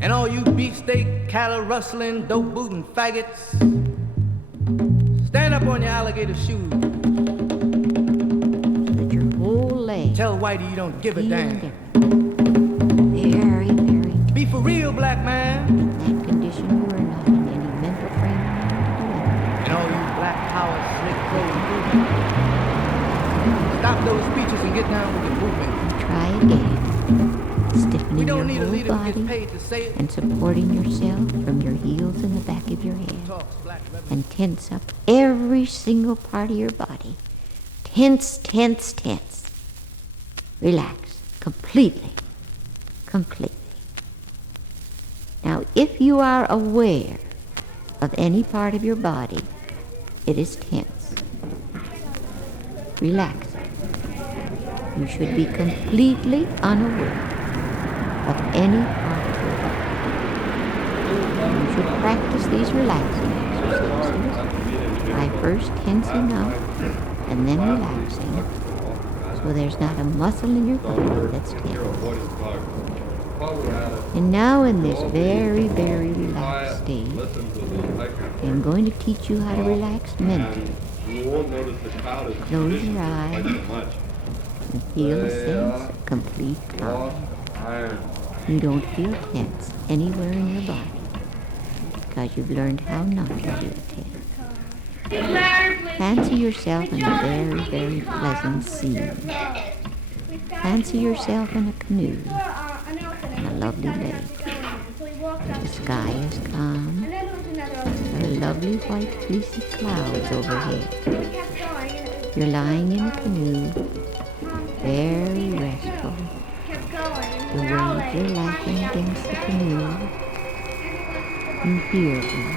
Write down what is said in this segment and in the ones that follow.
And all you beefsteak, cattle rustling, dope booting faggots, stand up on your alligator shoes. So that your whole leg. Tell Whitey you don't give a damn. Very, very. Be for real, black man. In that condition, you are not in any mental frame of mind to do anything. And all you black power, slick clothes movement. Stop those speeches and get down with the movement. Try again. Stiffening We your don't need a whole leader who body gets paid to say it. and supporting yourself from your heels and the back of your head. Talks black rebel. And tense up every single part of your body. Tense, tense, tense. Relax. Completely. Completely. Now, if you are aware of any part of your body, it is tense. Relax it. You should be completely unaware of any part of your body. You should practice these relaxing exercises by first tensing up and then relaxing, so there's not a muscle in your body that's tense. And now in this very, very relaxed state, I'm going to teach you how to relax mentally. Close your eyes and feel a sense of complete calm. You don't feel tense anywhere in your body because you've learned how not to feel tense. Fancy yourself in a very, very pleasant scene. Fancy yourself in a canoe on a lovely lake. The sky is calm. There are lovely white fleecy clouds overhead. You're lying in a canoe, very restful. The waves are lapping against the canoe. You hear them.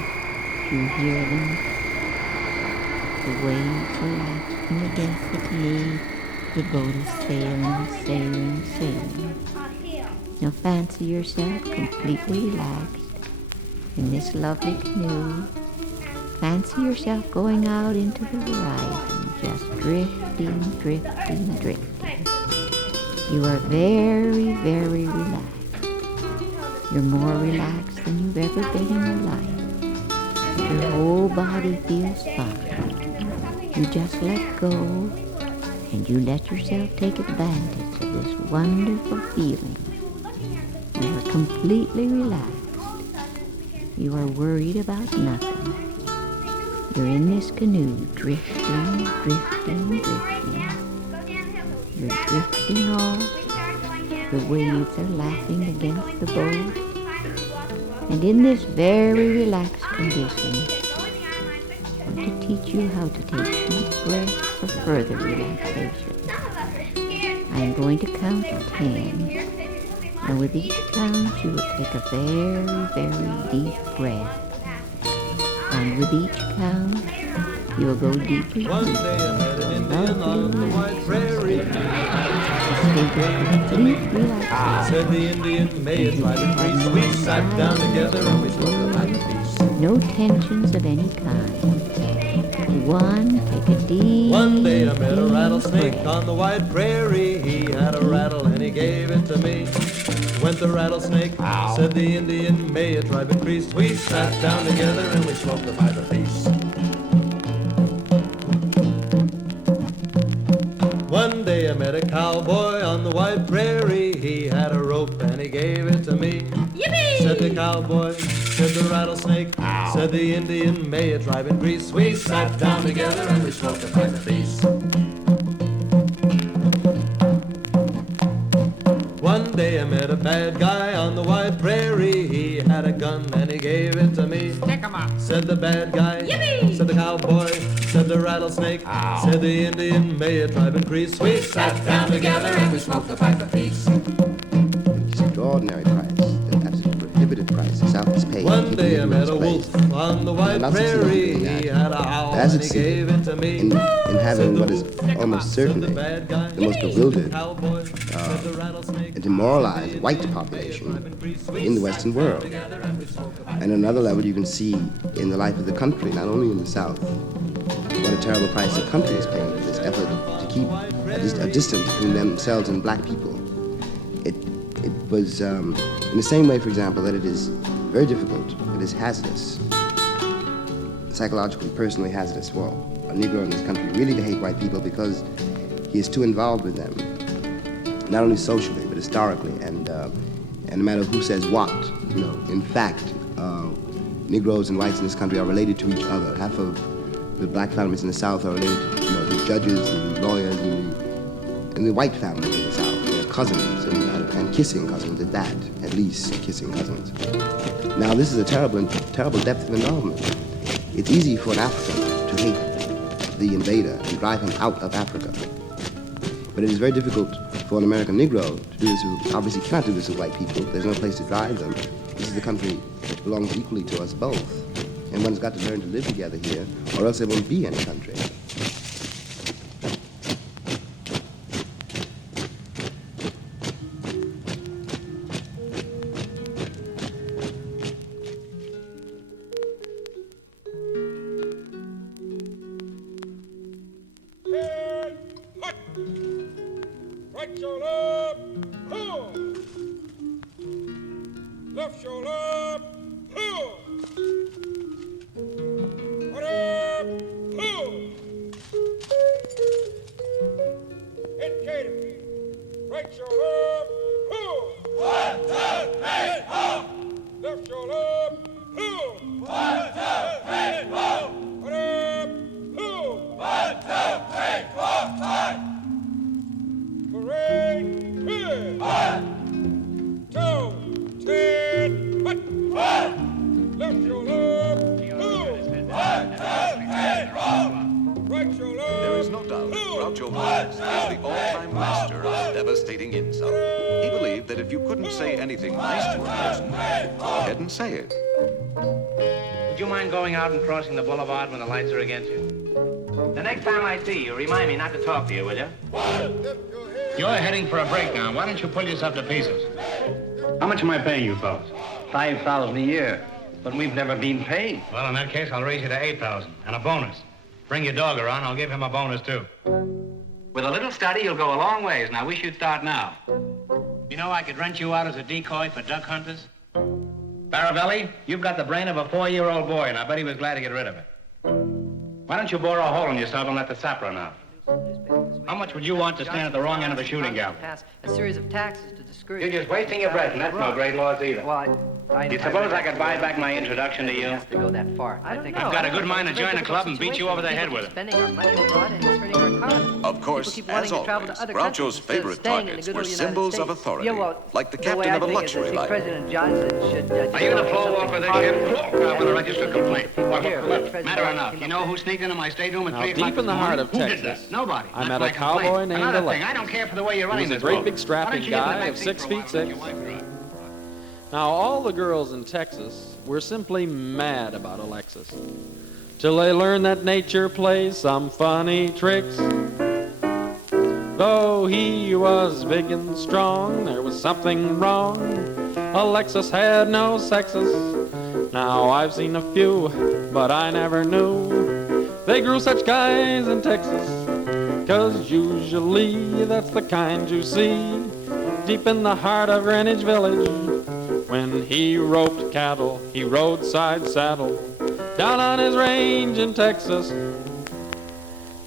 You hear them. The waves are lapping against the canoe. The boat is sailing, sailing, sailing. Now fancy yourself completely relaxed in this lovely canoe. Fancy yourself going out into the horizon, just drifting, drifting, drifting. You are very, very relaxed. You're more relaxed than you've ever been in your life. Your whole body feels fine. You just let go and you let yourself take advantage of this wonderful feeling. You are completely relaxed. You are worried about nothing. You're in this canoe, drifting, drifting, drifting. You're drifting off. The waves are lapping against the boat. And in this very relaxed condition, I want to teach you how to take deep breaths for further relaxation. I'm going to count to 10. And with each count, you will take a very, very deep breath. And with each count, you will go deeper, deeper. One day I met an Indian on the wide prairie. Said the Indian, may it drive in peace. We sat down together and we smoked a pipe apiece. No tensions of any kind. Take a deep One day I met a rattlesnake breath. on the wide prairie. He had a rattle and he gave it to me. Went the rattlesnake, said the Indian, may it drive increase. We sat down together and we smoked a pipe apiece. One day I met a cowboy on the wide prairie. He had a rope and he gave it to me. Yippee! Said the cowboy, said the rattlesnake, said the Indian, may it drive in grease. We sat down together and we smoked a pipe apiece. One day I met a bad guy on the wide prairie. He had a gun and he gave it to me. Stick 'em up. Said the bad guy, Yippee! said the cowboy, said the rattlesnake, said the Indian, may it drive in grease. We sat down together and we smoked a pipe apiece. Extraordinary price, an absolutely prohibitive price. The South is paid. One day I met a wolf on the wide prairie. He had a howl As and it he seemed, gave it to me. in having what is almost Said certainly bad guy, the most bewildered cowboy, said the rattlesnake, and demoralized white population in the Western world. And on another level, you can see in the life of the country, not only in the South, what a terrible price the country is paying for this effort to keep a distance between themselves and black people. It was in the same way, for example, that it is very difficult, it is hazardous, psychologically, personally hazardous for a Negro in this country really to hate white people because he is too involved with them, not only socially, but historically, and no matter who says what, in fact, Negroes and whites in this country are related to each other. Half of the black families in the South are related to, the judges and lawyers and the white families in the South. They're cousins and kissing cousins at that, at least kissing cousins. Now this is a terrible depth of involvement. It's easy for an African to hate the invader and drive him out of Africa. But it is very difficult for an American Negro to do this with, obviously cannot do this with white people. There's no place to drive them. This is a country that belongs equally to us both. And one's got to learn to live together here, or else there won't be any country. Right shoulder, pull. Left shoulder, pull. Right up, pull. Indicator. Right shoulder, pull. 1, 2, 3, pull. Left shoulder, pull. 1, 2, 3, pull. Right up, pull. 1, 2, 3, 4, 5. Parade, good. 1, 2, 10, hut. 1. Left shoulder, pull. 1, 2, 3, roll. Right shoulder, There is no doubt Groucho Marx is the all-time master of devastating insult. He believed that if you couldn't say anything nice to a person, go ahead and say it. Would you mind going out and crossing the boulevard when the lights are against you? The next time I see you, remind me not to talk to you, will you? You're heading for a breakdown. Why don't you pull yourself to pieces? How much am I paying you fellas? $5,000 a year. But we've never been paid. Well, in that case, I'll raise you to $8,000 and a bonus. Bring your dog around, I'll give him a bonus, too. With a little study, you'll go a long ways, and I wish you'd start now. You know, I could rent you out as a decoy for duck hunters. Baravelli, you've got the brain of a 4-year-old boy, and I bet he was glad to get rid of it. Why don't you bore a hole in yourself and let the sap run out? How much would you want to stand at the wrong end of a shooting gallery? Pass a series of taxes to discourage. You're just wasting your breath, and that's no great loss either. Well, You suppose I could buy back my introduction to you? have to go that far. I think I've got a good mind to join a club and beat you over the head with it. Spending our money abroad and it's hurting our economy. Of course, as always, Groucho's favorite targets were symbols of authority, like the captain of a luxury liner. President Johnson should. Are you the floor walker this ship? With a registered complaint. Matter enough. You know who sneaked into my stateroom at 3 o'clock deep in the heart of Who did Texas, that? Nobody. I That's met my a cowboy complaint. named Another thing, Alexis. I don't care for the way you're running He was a this great boat. big Why strapping don't you get in the guy back of seat 6 for a feet while 6. while your wife drives? Now, all the girls in Texas were simply mad about Alexis, till they learned that nature plays some funny tricks. Though he was big and strong, there was something wrong. Alexis had no sexes. Now, I've seen a few, but I never knew they grew such guys in Texas, 'cause usually that's the kind you see deep in the heart of Greenwich Village. When he roped cattle, he rode side saddle down on his range in Texas.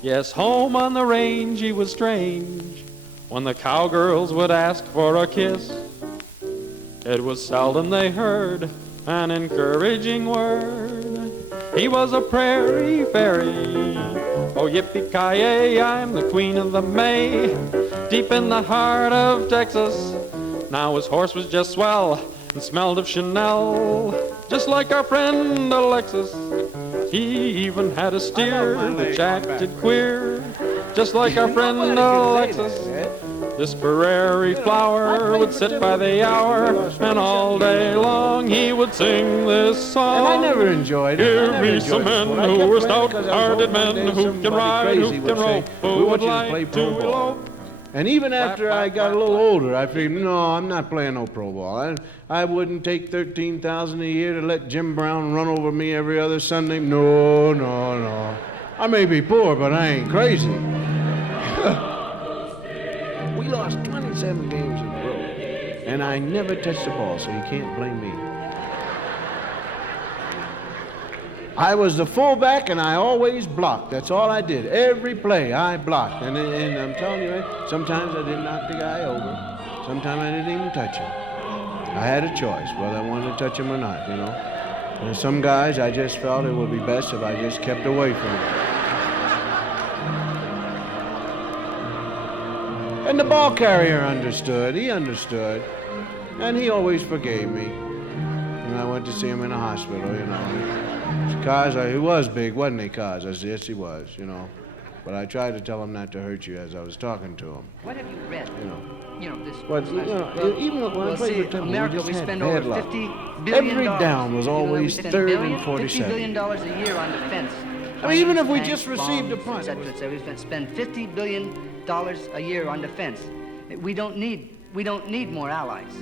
Yes, home on the range he was strange. When the cowgirls would ask for a kiss, it was seldom they heard an encouraging word. He was a prairie fairy. Oh, yippee-ki-yay, I'm the queen of the May, deep in the heart of Texas. Now his horse was just swell and smelled of Chanel, just like our friend Alexis. He even had a steer which acted queer, just like our friend Alexis. This prairie flower would sit by the hour, and all day long he would sing this song. And I never enjoyed it. Give me some men who were stout-hearted men who can ride, who can rope, who would like to elope. And even after I got a little older, I figured, no, I'm not playing no pro ball. I wouldn't take $13,000 a year to let Jim Brown run over me every other Sunday. No. I may be poor, but I ain't crazy. We lost 27 games in a row, and I never touched the ball, so you can't blame me. I was the fullback, and I always blocked. That's all I did. Every play, I blocked. And I'm telling you, sometimes I didn't knock the guy over. Sometimes I didn't even touch him. I had a choice whether I wanted to touch him or not, you know. And some guys, I just felt it would be best if I just kept away from them. And the ball carrier understood. He understood. And he always forgave me. And I went to see him in the hospital, you know. Cause he was big, wasn't he, Cause? I said, yes, he was, you know. But I tried to tell him not to hurt you as I was talking to him. What have you read? You know. This. But, you know, even when I played with Temple, America, we we just spend had over bad luck. $50 billion. Every down was always $50 third billion, and 47. $50 billion a year on defense. I mean, even if we Tanks, just received a bombs, punt. et cetera. We spend $50 billion a year on defense. We don't need more allies.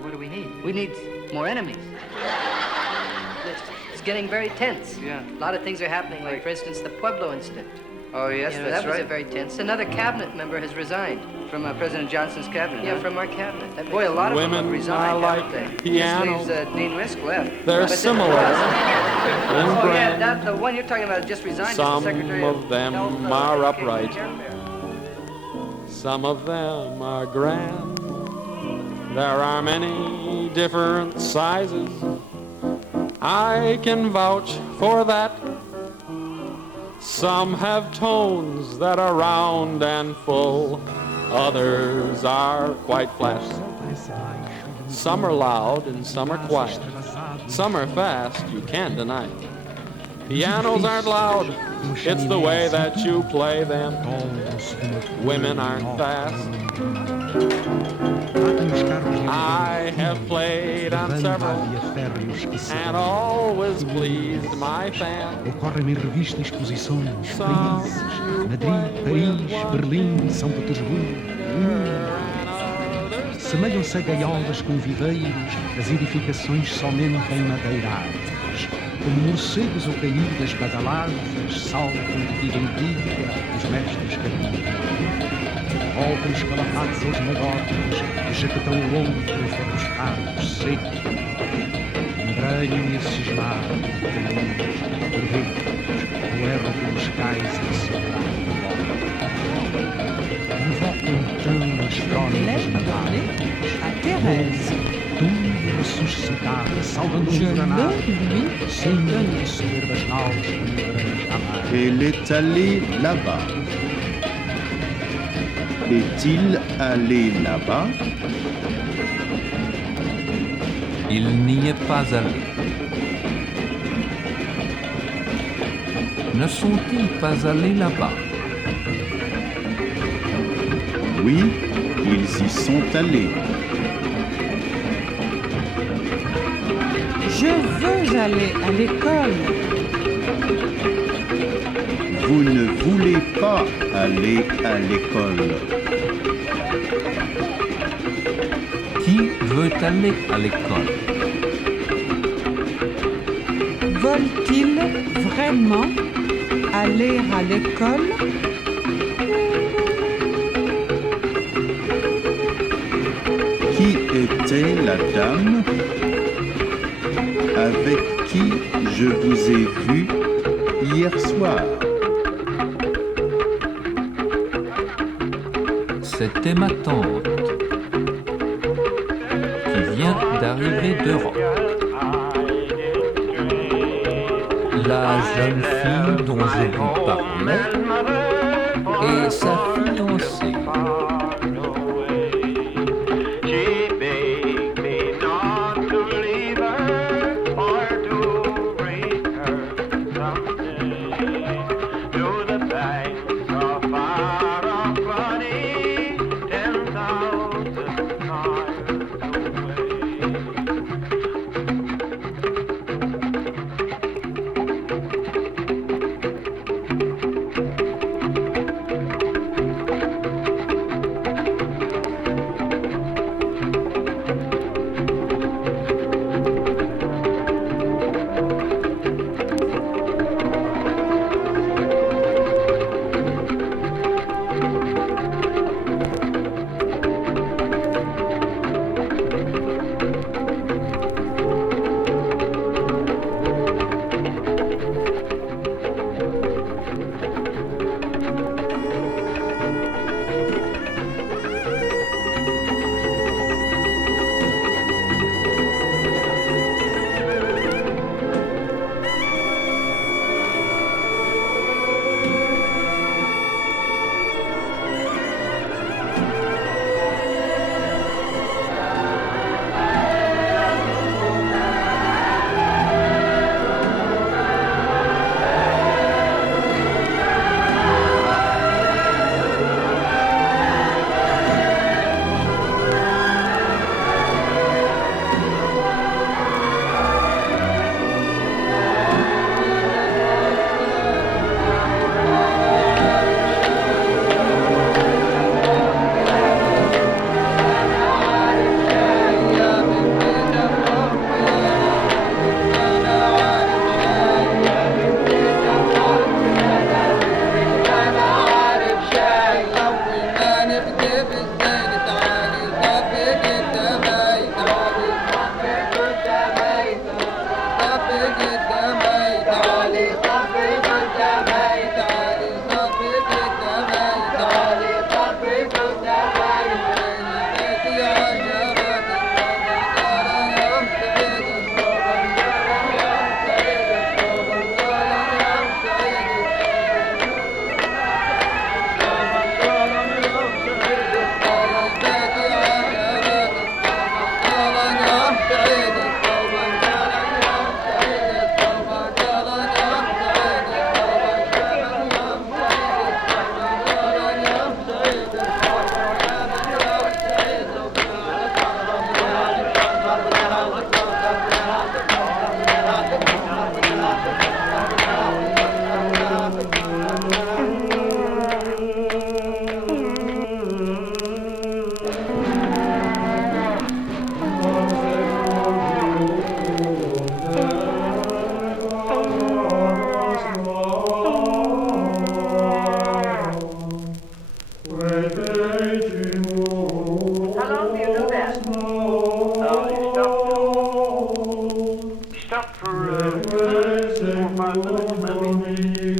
What do we need? We need more enemies. It's getting very tense. Yeah. A lot of things are happening, like, for instance, the Pueblo incident. Oh, yes, You know, that's that was right. very tense. Another cabinet member has resigned. From President Johnson's cabinet. Yeah, huh? from our cabinet. That Boy, a lot of them have Women resigned, are haven't like they? pianos. This leaves Dean Risk left. They're But similar. Oh, yeah, that, the one you're talking about just resigned. Some is the Secretary of them Health, are Education upright. and Welfare. Some of them are grand. There are many different sizes. I can vouch for that. Some have tones that are round and full. Others are quite flat. Some are loud and some are quiet. Some are fast, you can't deny it. Pianos aren't loud. It's the way that you play them. Women aren't fast. I have played on several and always pleased my fan. Ocorrem em revista exposições, Some países, you Madrid, play Paris, with Berlim, São Petersburgo. Semelham-se a gaiolas com viveiros, as edificações somente emadeiradas. Como morcegos ou caídas badaladas, saltam de diga em diga os mestres caminhos. Voltam escalafados aos magotes, jaquetão longo para buscar secos. Embranham-me a cismar por caminhos, por ventos, ou erram pelos cais a celebrar invocam então as crónicas natais. À Thérèse. Tudo a suscitar, saudando Je granado. le lui Sem soberbas naus que não verão jamais. Elle est allée là-bas. Est-il allé là-bas? Il n'y est pas allé. Ne sont-ils pas allés là-bas? Oui, ils y sont allés. Je veux aller à l'école. Vous ne voulez pas aller à l'école. Qui veut aller à l'école? Veulent-ils vraiment aller à l'école? Qui était la dame avec qui je vous ai vu hier soir? C'était ma tante, qui vient d'arriver d'Europe. La jeune fille dont je vous parlais et sa fiancée.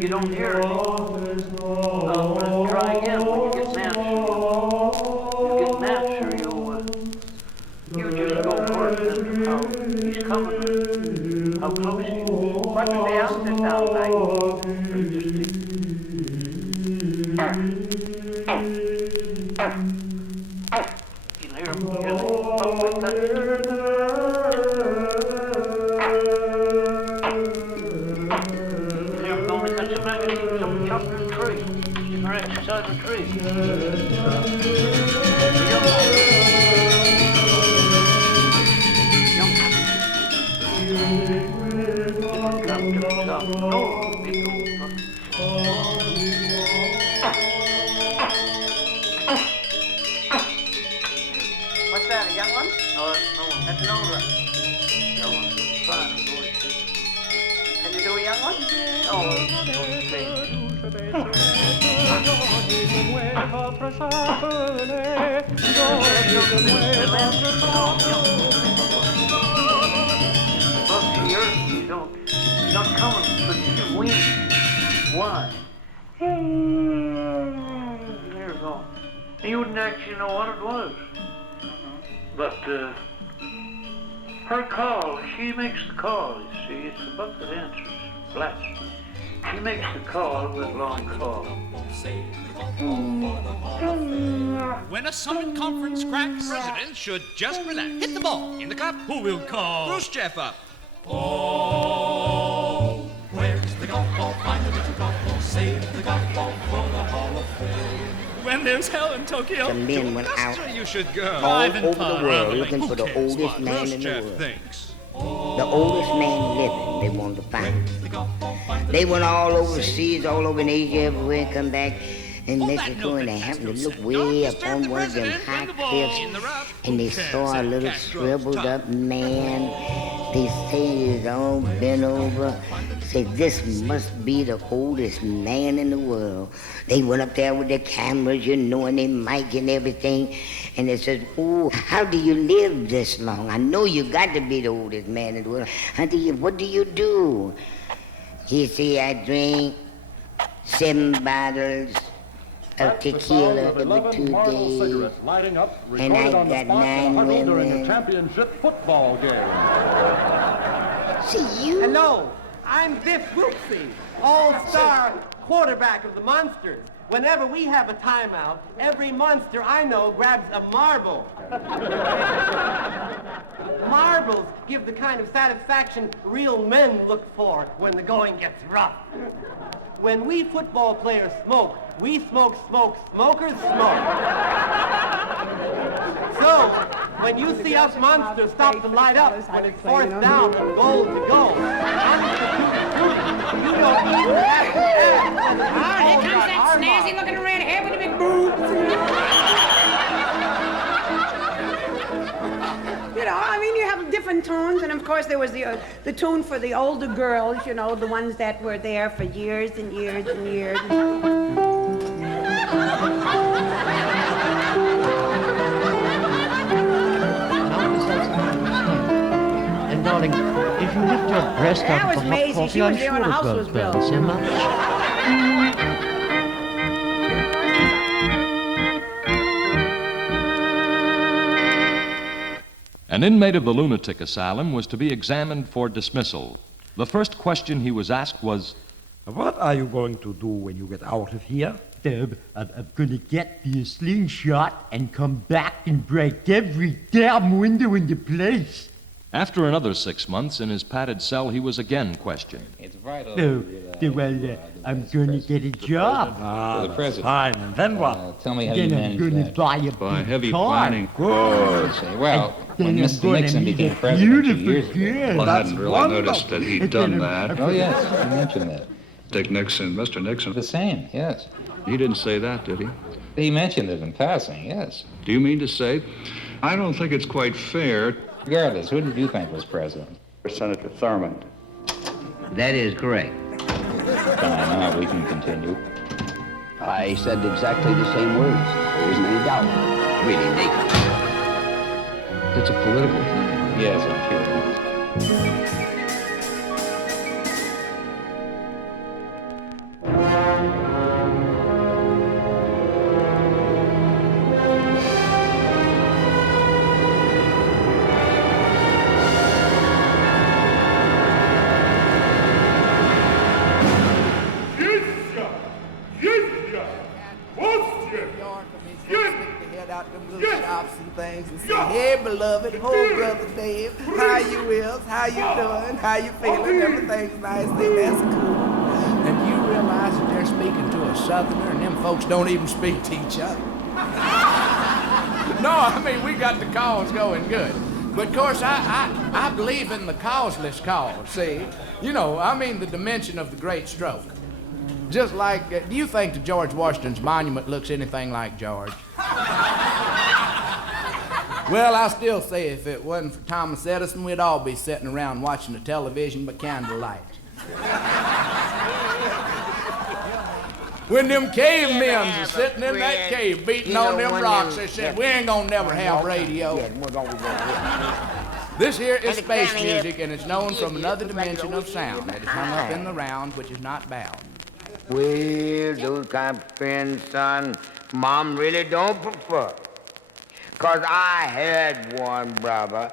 you don't hear anything. Let's try again when you get an answer. You get an answer, you just go for it and how he's coming, how close he is. What does the answer sound like? You hear him just up like that. You hear him going like that. Sometimes you see something chopping in a tree, or exercise in a tree. What's that, a young one? No, That's an old one. that one's fine. Can you do a young one? You're not coming, but you win. Why? There you go. You wouldn't actually know what it was. But her call, she makes the call, you see. It's the buck that answers. Blast. She makes the call with long call. When a summit conference cracks, president should just relax. Hit the ball in the cup. Who will call? Khrushchev up. Oh, where's the golf ball? Find the little golf ball. Save the golf ball for the Hall of Fame. When there's hell in Tokyo, Some men went out you should go. all over the world looking for the oldest man in the world. The oldest man living, they wanted to find. They went all overseas, all over in Asia, everywhere, come back in Mexico, and they happened to look way up on one of them high cliffs, and they saw a little shriveled up man. They say he's all bent over. Say, this must be the oldest man in the world. They went up there with their cameras, and their mic and everything, and they said, oh, how do you live this long? I know you got to be the oldest man in the world. What do you do? He said, I drink 7 bottles of tequila every 2 days, and I got 9 women. Championship football game. See you? Hello, I'm Biff Whoopsie, all-star quarterback of the Monsters. Whenever we have a timeout, every monster I know grabs a marble. Marbles give the kind of satisfaction real men look for when the going gets rough. When we football players smoke, we smoke, smokers smoke. So, when you see us monsters stop to light up when it's 4th down from goal to goal, you don't even have to ask. Here comes that snazzy-looking redhead with the big boobs. You have different tunes, and of course there was the tune for the older girls, the ones that were there for years and years and years. And darling, if you lift your breast up That for was hot Maisie. coffee, She was I'm there sure when the it house won't was burn built. so much. An inmate of the lunatic asylum was to be examined for dismissal. The first question he was asked was, What are you going to do when you get out of here? I'm gonna get me a slingshot and come back and break every damn window in the place. After another 6 months in his padded cell, he was again questioned. It's vital. I'm gonna get a job. For the president. Fine, and then what? Tell me how then you I'm managed gonna that. buy a By big heavy car. planning. Good. Well, Then when I'm Mr. gonna Nixon meet became a president 2 beautiful years ago. girl. Well, I That's hadn't really wonderful. noticed that he'd And done then that. Oh, yes, you mentioned that. Dick Nixon, Mr. Nixon. The same, yes. He didn't say that, did he? He mentioned it in passing, yes. Do you mean to say? I don't think it's quite fair. Regardless, who did you think was president? Senator Thurmond. That is correct. Fine, now we can continue. I said exactly the same words. There isn't any doubt. Really, Nick. It's a political thing. Yes, I'm sure it is. Head out them little shops and things and say, hey, beloved, oh, brother Dave, how you is, how you doing, how you feeling, everything's nice, that's cool. And you realize that they're speaking to a southerner and them folks don't even speak to each other. No, I mean, we got the cause going good. But of course, I believe in the causeless cause, see? You know, I mean the dimension of the great stroke. Just like, do you think that George Washington's monument looks anything like George? Well, I still say if it wasn't for Thomas Edison, we'd all be sitting around watching the television by candlelight. When them cavemen are sitting in that cave beating on them rocks, they said, we ain't gonna never have radio. This here is space music, and it's known from another dimension of sound that is hung up in the round, which is not bound. Well, those kind of friends, son, Mom really don't prefer. 'Cause I had one, brother,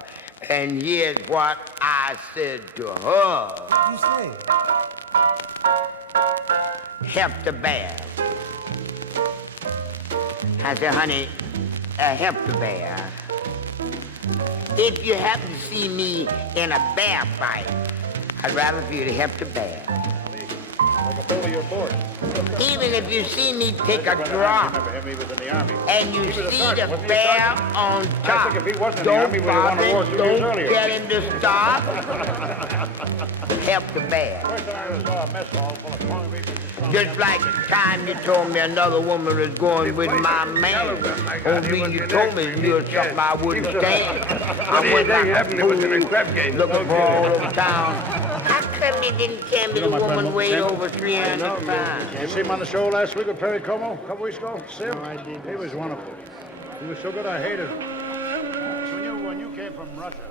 and here's what I said to her. You say? Help the bear. I said, honey, help the bear. If you happen to see me in a bear fight, I'd rather for you to help the bear. Like a bully your board. Even if you see me take a drop and you see the bear on top, don't bother, don't get him to stop. Help the bear. Just like the time you told me another woman was going with my man. Only you told me you were something I wouldn't stand. I went like a fool looking for all over town. How come you didn't tell me the woman weighed over 300 pounds? You see him on the show last week with Perry Como, a couple weeks ago? See him? I did. He was wonderful. He was so good I hated him. So when you came from Russia.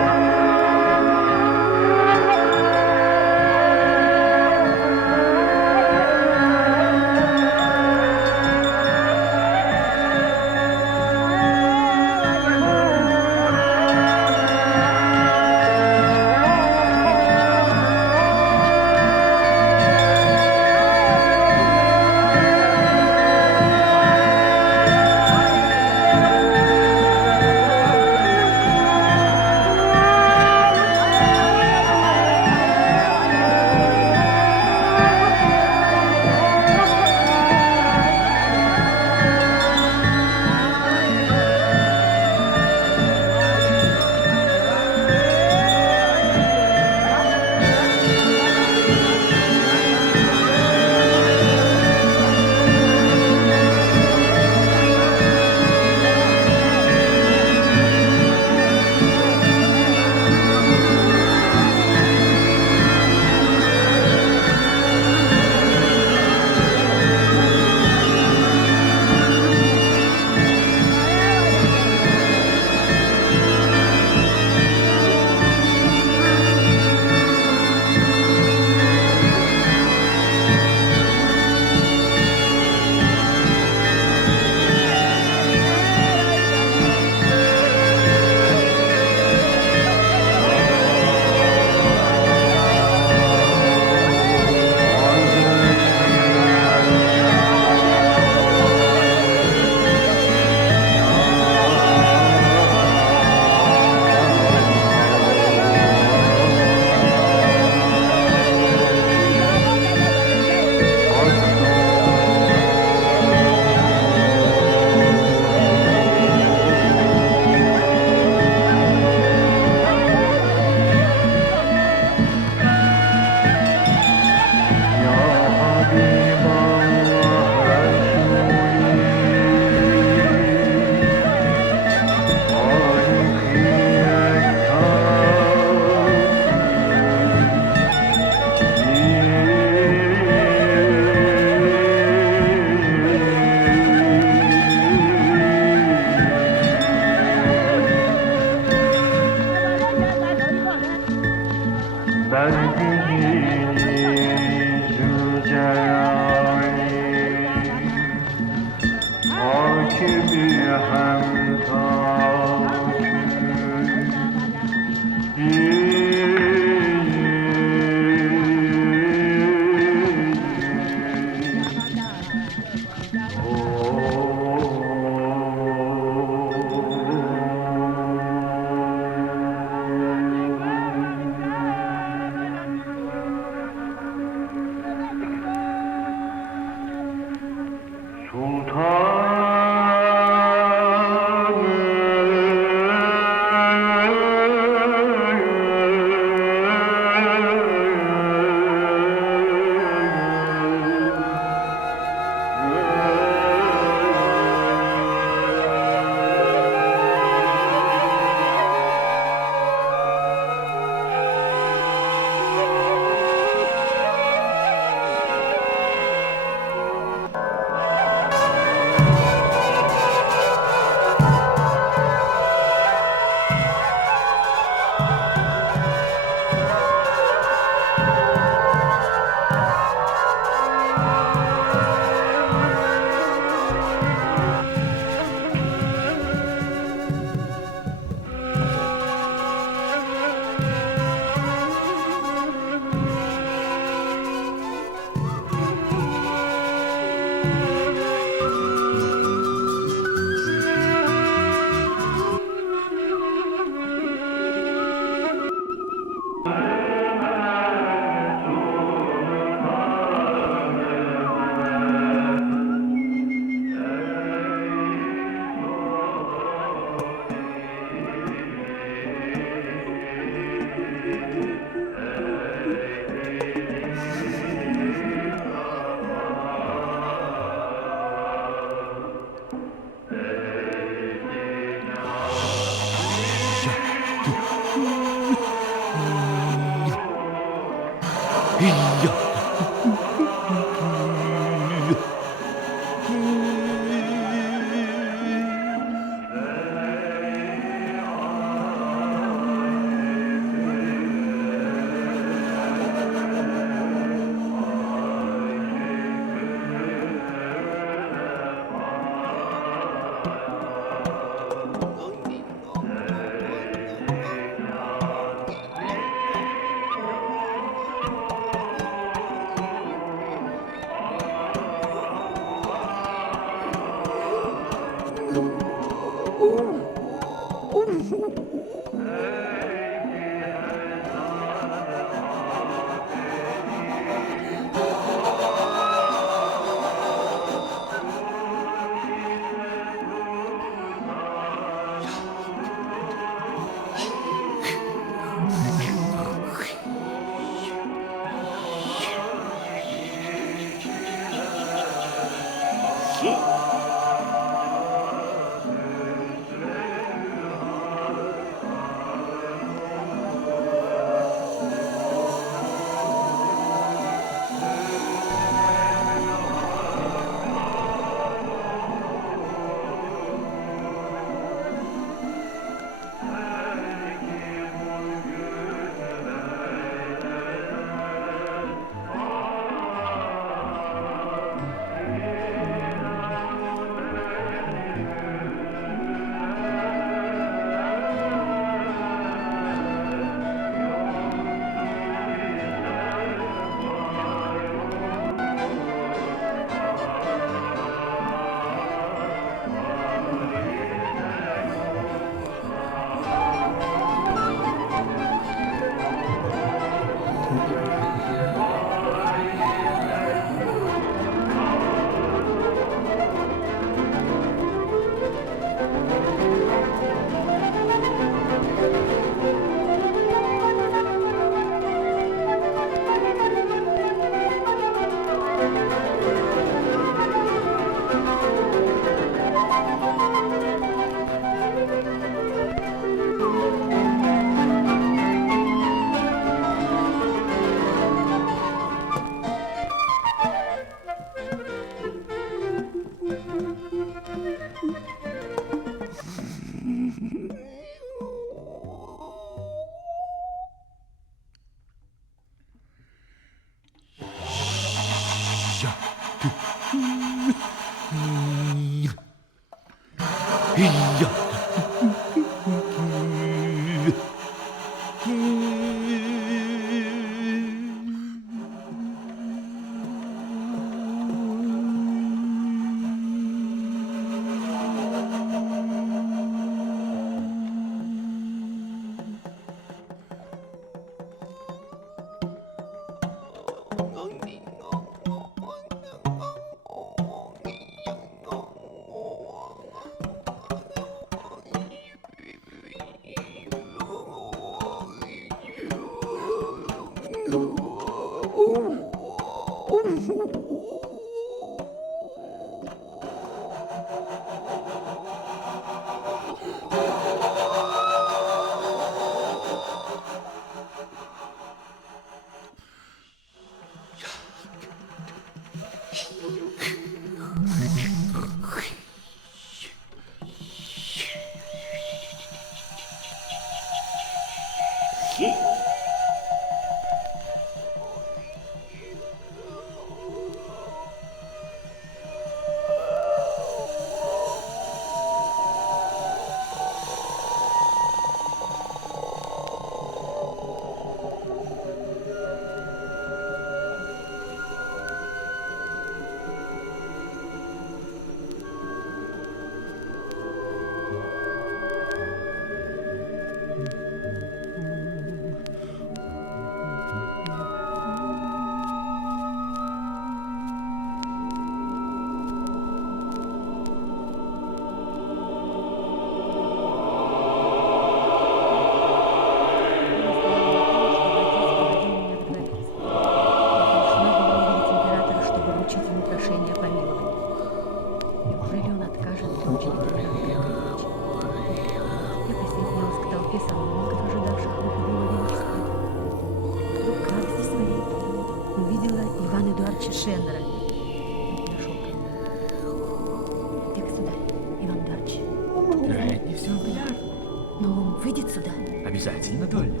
Обязательно, Долли.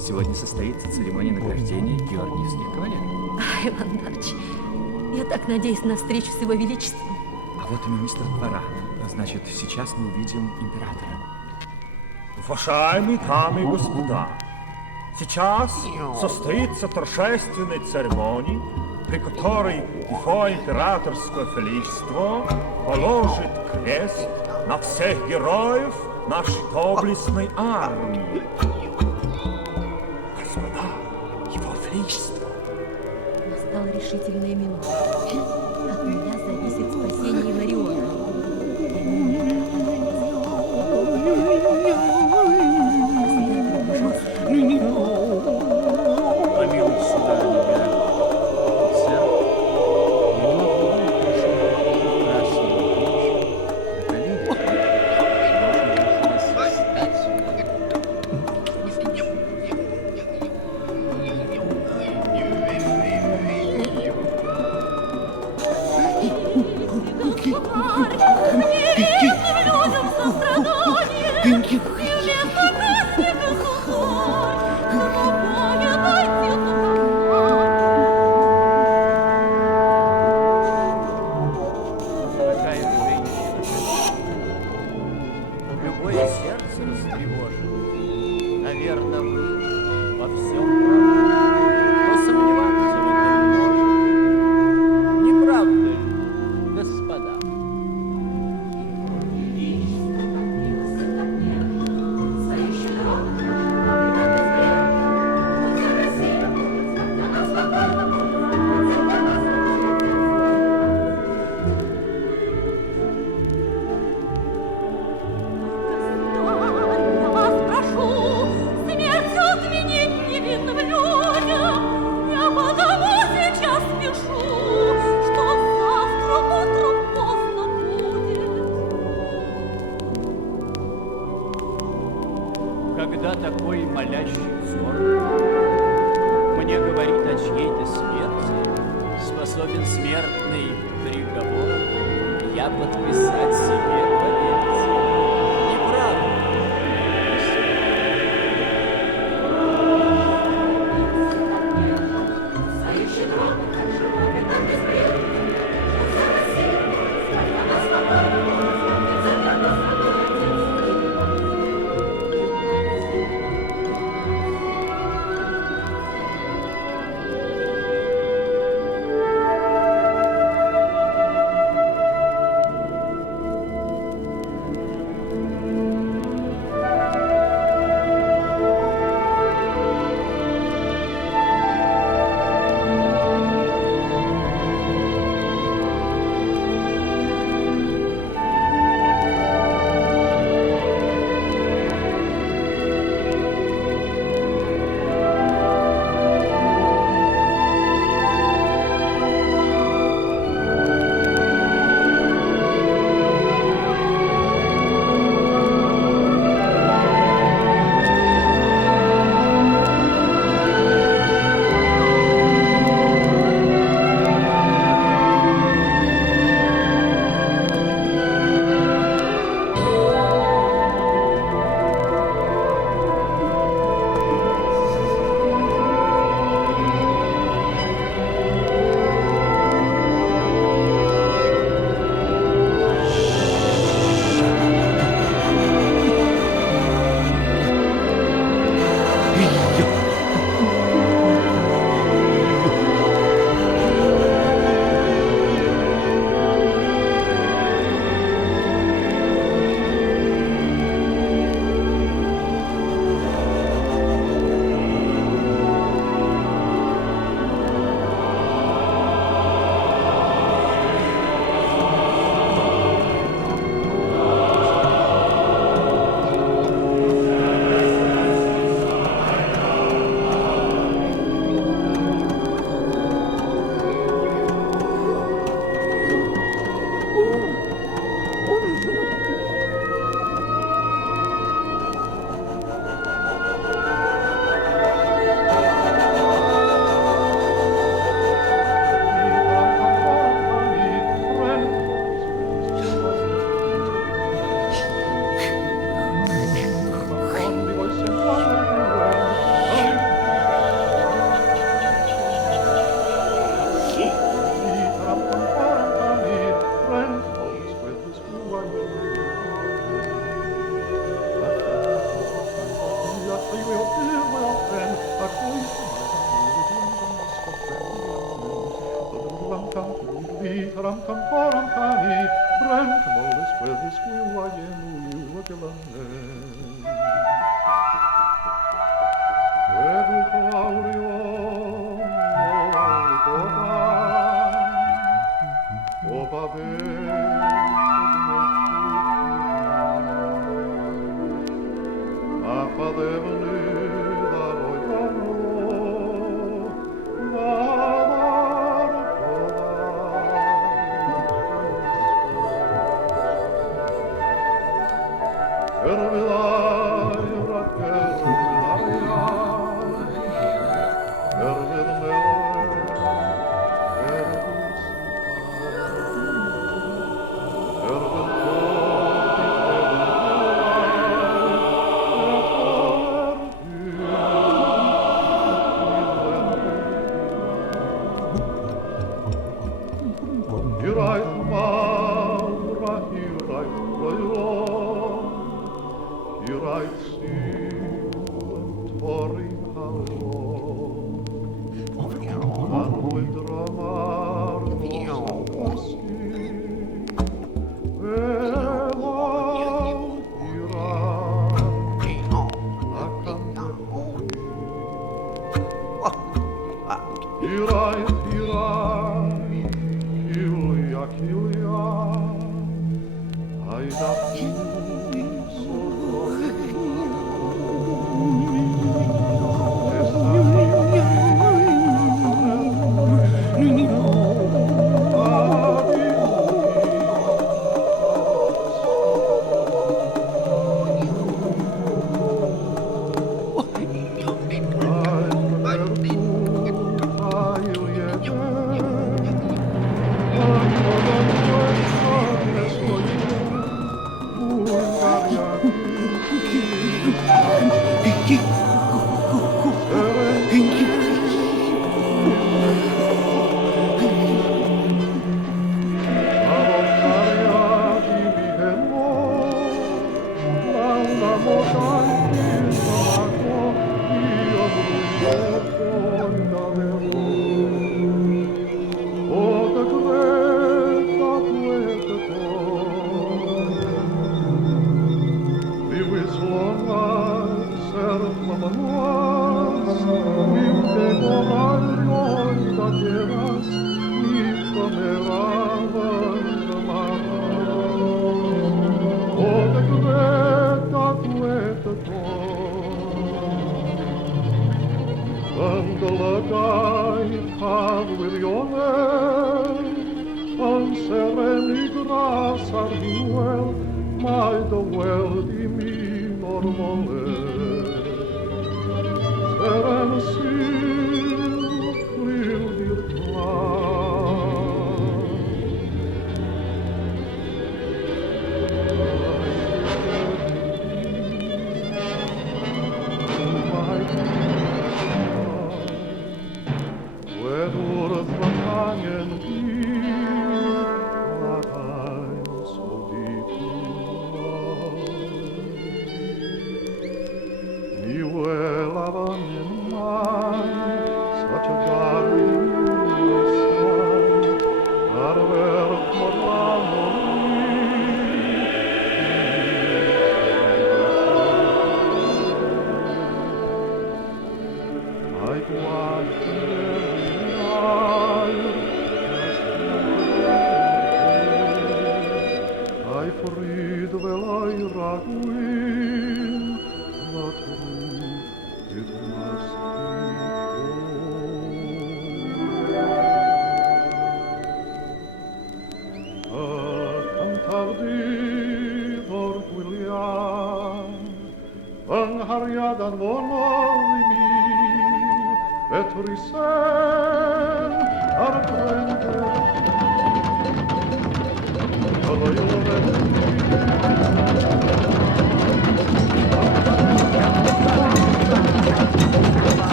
Сегодня состоится церемония награждения георгиевских кавалеров. Иван Иванович, я так надеюсь на встречу с его величеством. А вот и министр двора. Значит, сейчас мы увидим императора. Уважаемые дамы и господа, сейчас состоится торжественная церемония, при которой его императорское величество положит крест на всех героев нашей доблестной армии. Господа, его величество. Настала решительная минута. От меня зависит спасение Илариона. Помилуй, сударыня, Любое сердце растревожено. Наверное, вы во всем правы. Кто сомневаться в этом может? Не правда ли, господа? Когда такой молящий взор мне говорит о чьей-то смерти, способен смертный приговор я подписать себе поверить. Неправда. taram-tam-taram-tani, brent-molles, quellis, quiuagen, Vedu Claudio, opa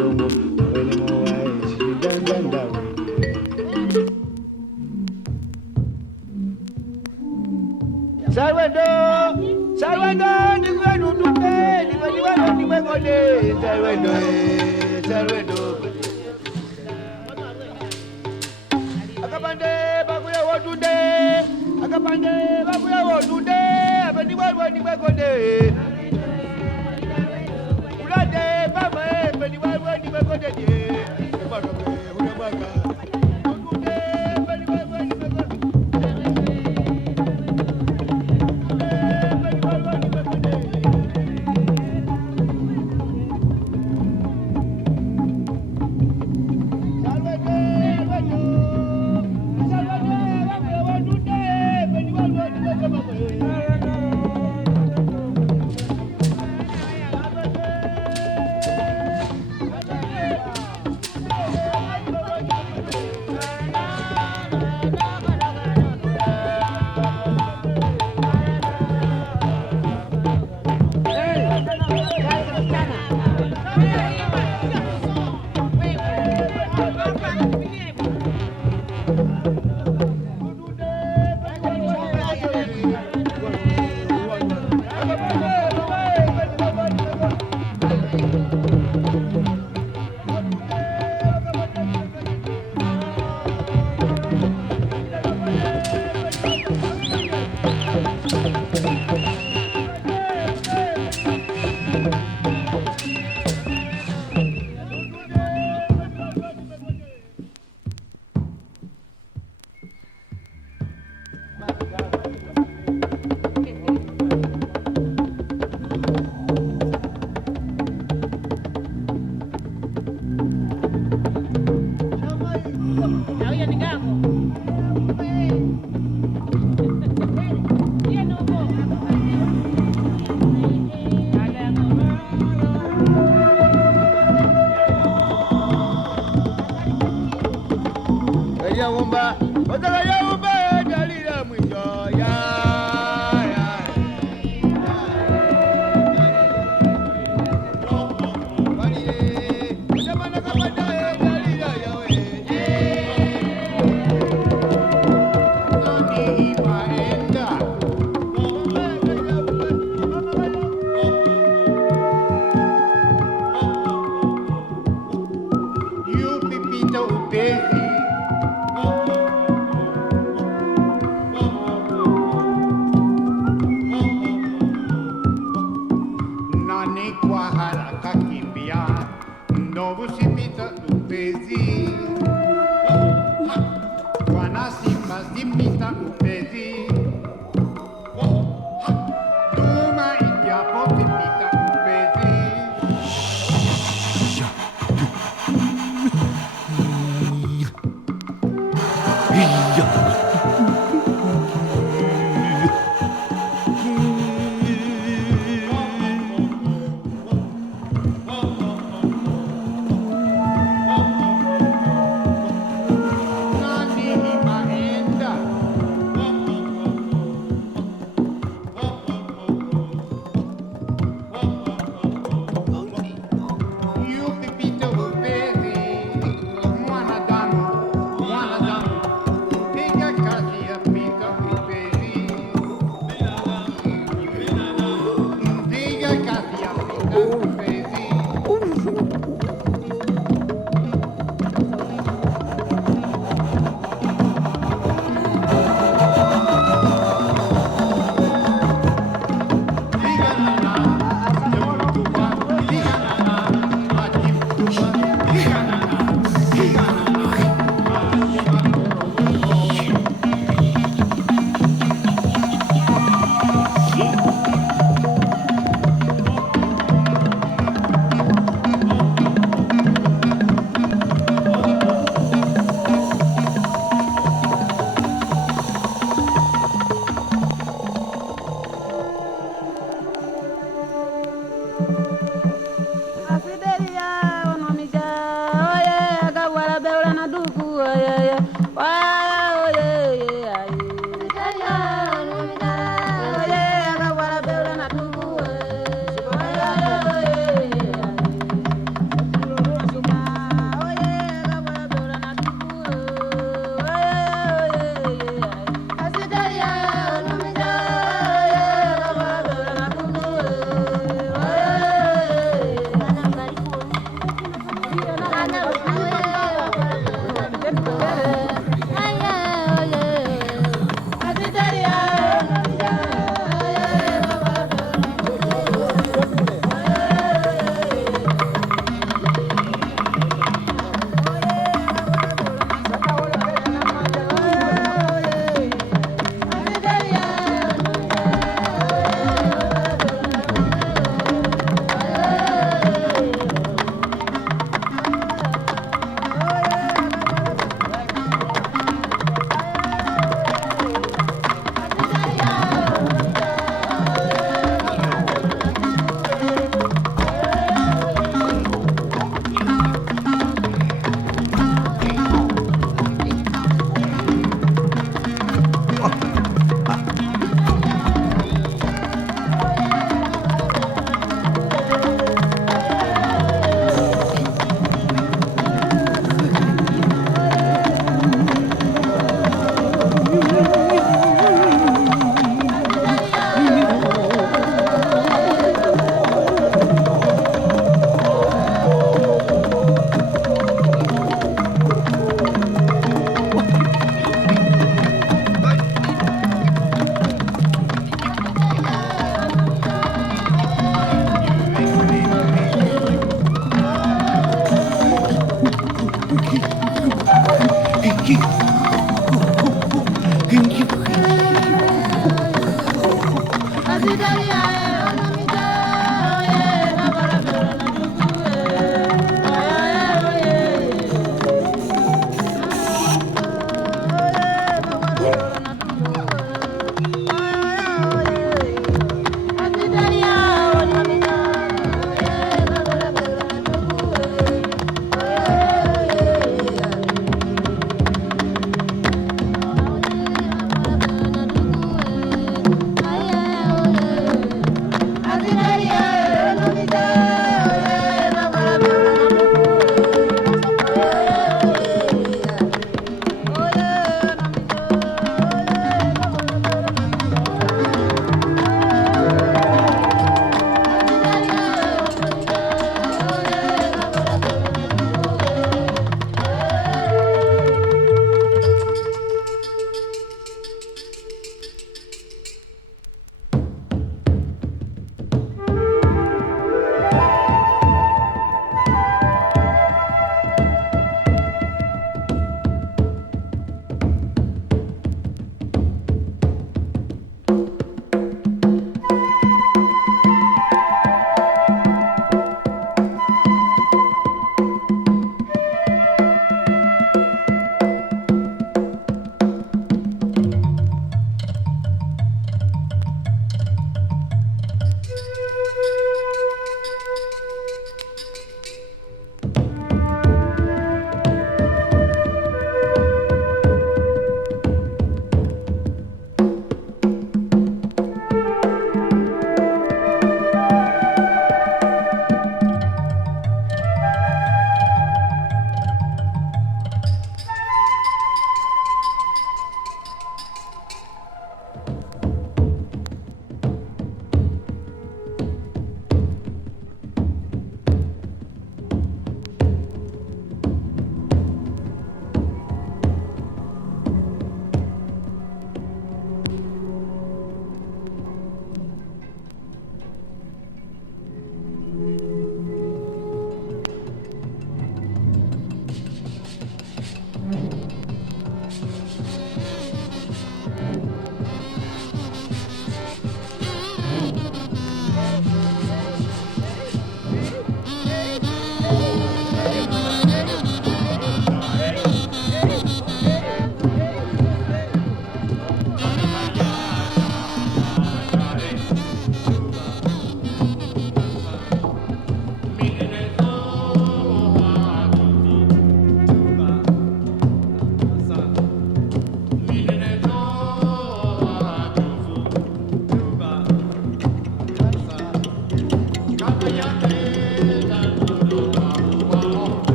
tongo, wene mo wai, si dan dan da. Sarwendo, Sarwendo, ni kwenu tupe, ni kwenu ni mwekode, Sarwendo, Sarwendo. Akapande bakuya wotunde, akapande bakuya wotunde, abeni ni mwekode. Ulade baba, abeni ni mwekode.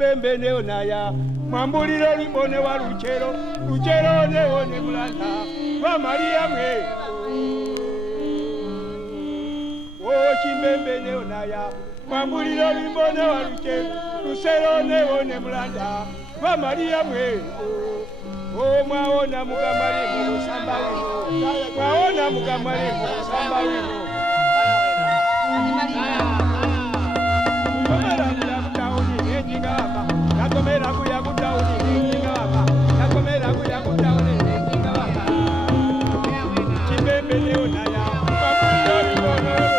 chimbembe neonaya mwambuliro libone wa luchero neone mulanda wa Maria mwe o chimbembe neonaya mwambuliro libone wa luchero neone mulanda wa Maria mwe o mwaona mukamali musamba wino mwaona mukamali musamba wino nakomera kuya kutauni ngingaba nakomera kuya kutauni ngingaba chimbembe neonaya mapulori bono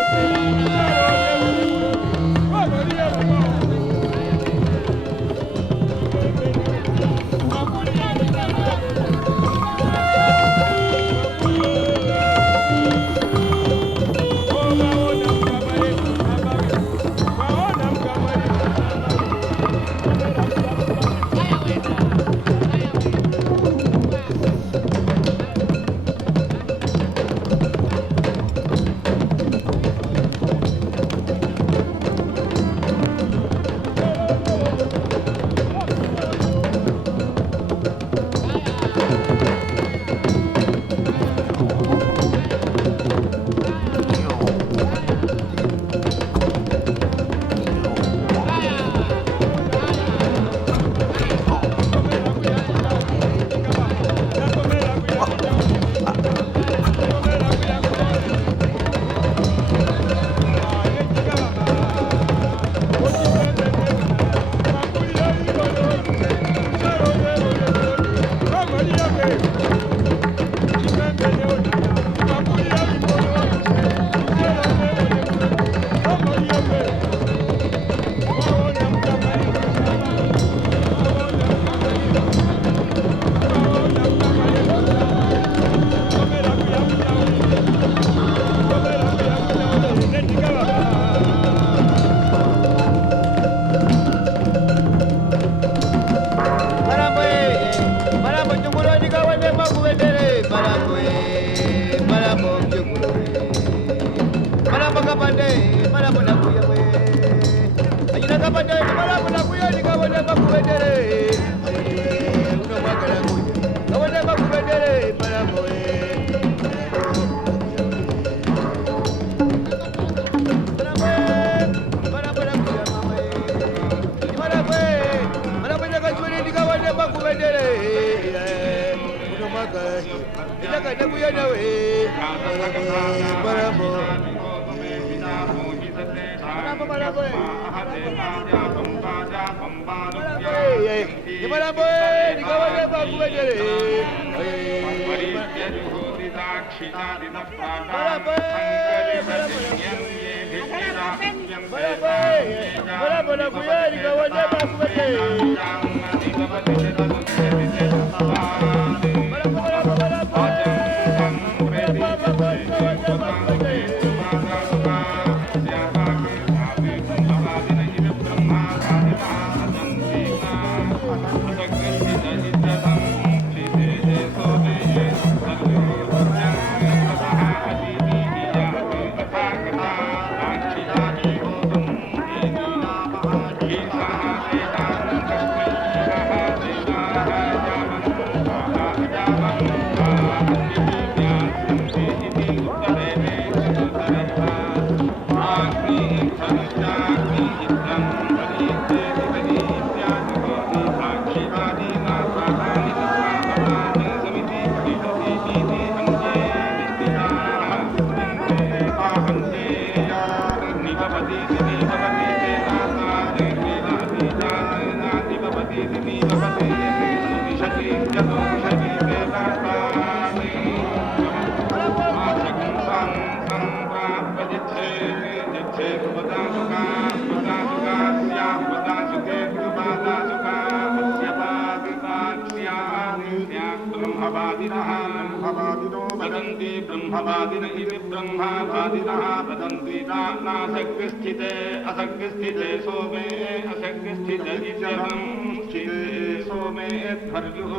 ब्रह्मवादिन इति ब्रह्मवादिनः वदन्ति नासक्तिस्थिते असक्तिस्थिते सोमे असक्तिस्थिते इत्यहं स्थिते सोमे ध्वर्युः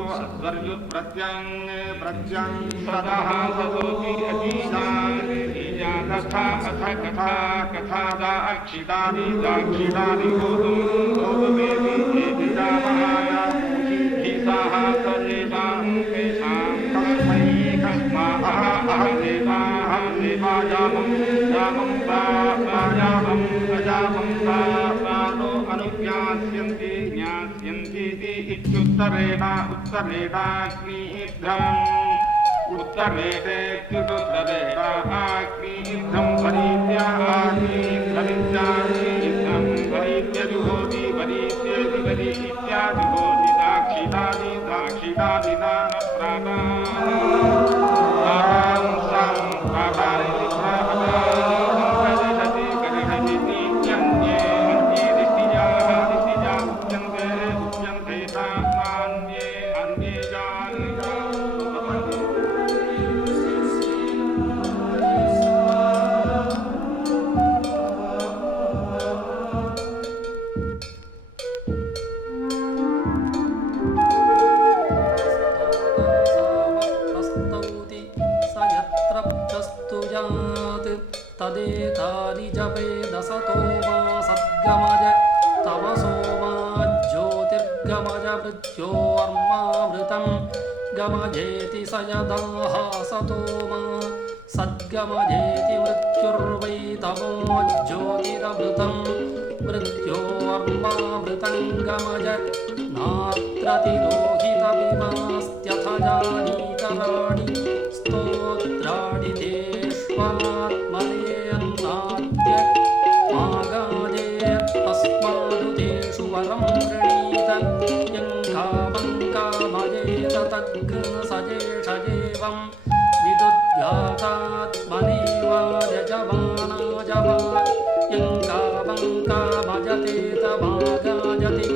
प्रत्यं सदः सदोति अतीजा कथा कथा दाक्षितानि गोतुं गोतुमेति गमजेति स यदाह सतो मा सद्गमजेति मृत्युर्वै तमो ज्योतिरमृतं मृत्योर्मामृतं गमजत् नात्रतिरोहितविमास्त्यथ जानीकराणि स्तोत्राणि तेष्वात्मनेऽन्नाद्य मागादेत् अस्मादुतेषु वरं वृणीत यङ्कामङ्कामजेत तग्सजेषजेवं विदुद्घातात्मनेवायजमानाजमात् यङ्कामङ्कामजतेत मागाजति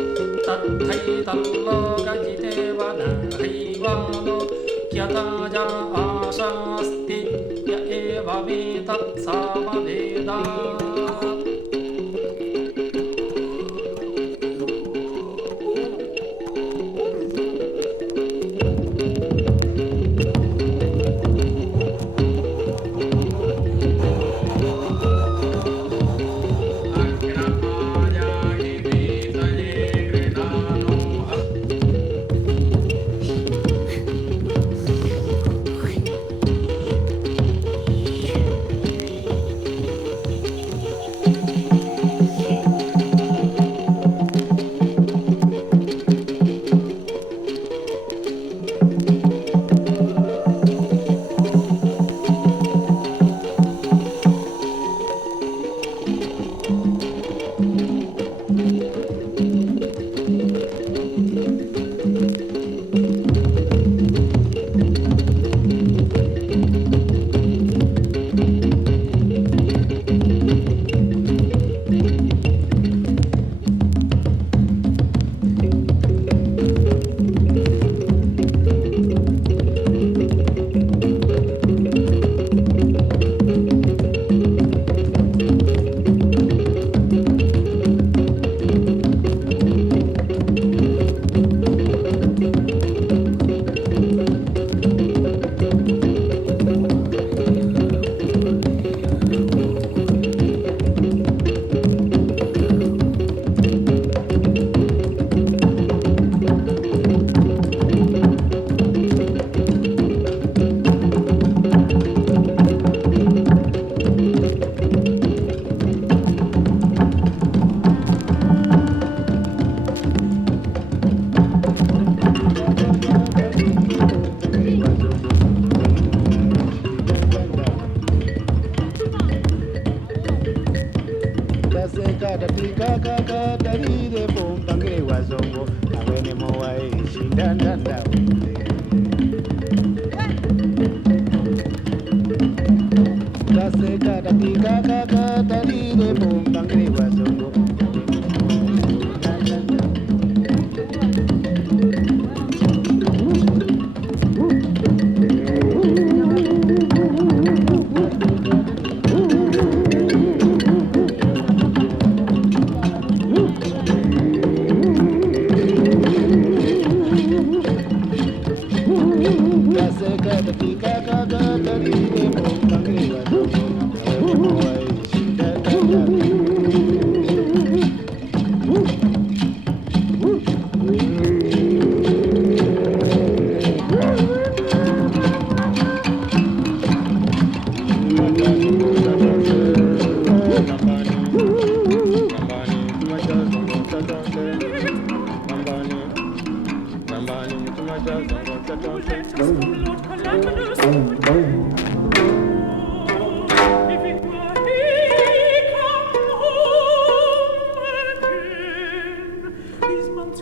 तद्धैतल्लोकजितेव न हैवानो क्यताजा आशास्ति य एवमेतत्सामवेदा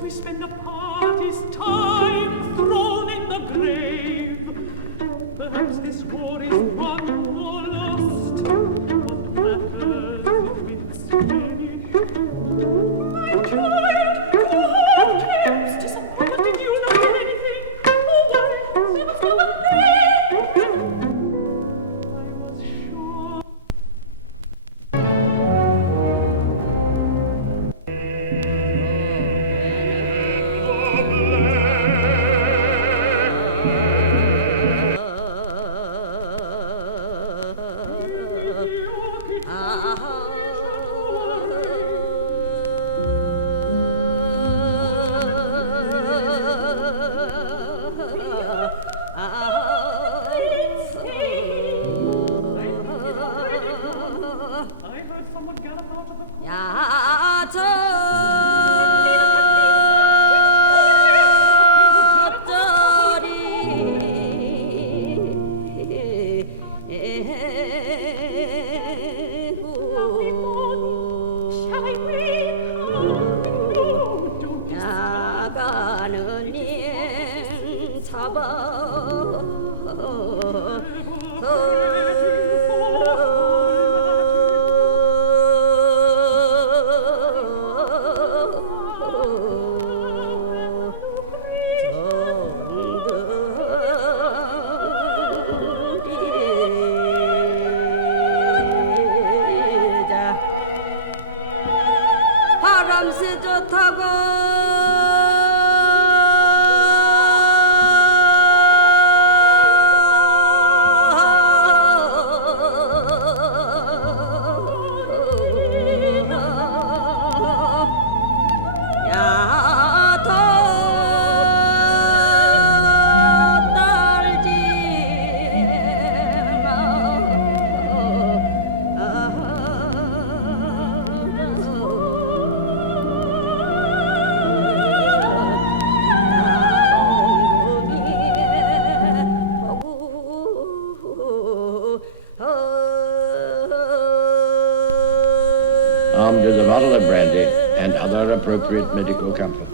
We spend apart his time thrown in the grave. Perhaps this war is won or lost. What matters if it's finished? My child, you have tips. Disappointed, did you not get anything? Oh, why? There was no one there. I was sure. Armed with a bottle of brandy and other appropriate medical comfort.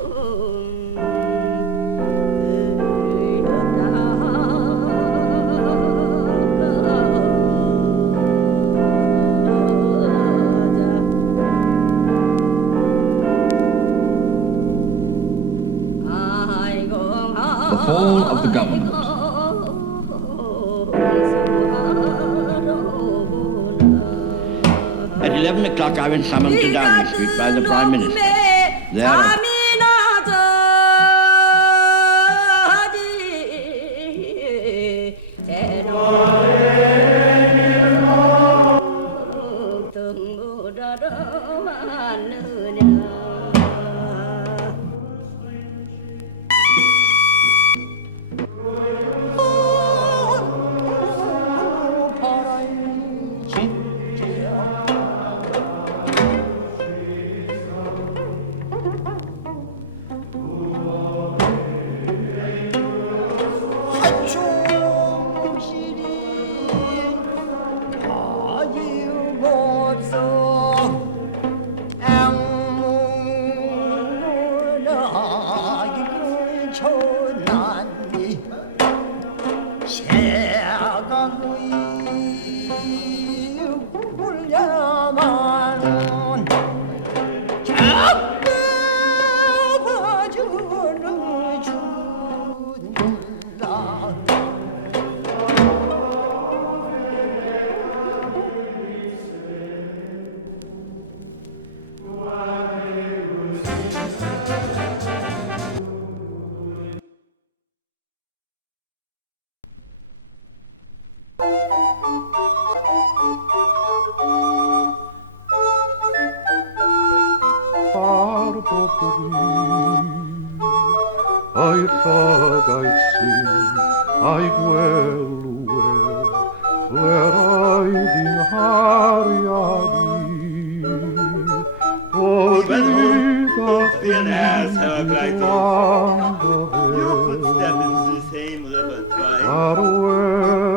The fall of the government. At 11 o'clock, I was summoned to Downing Street by the Prime Minister. There, I thought I'd sing, I'd well, riding Harjadi. Don't be an asshole like this. You could step into the same river twice.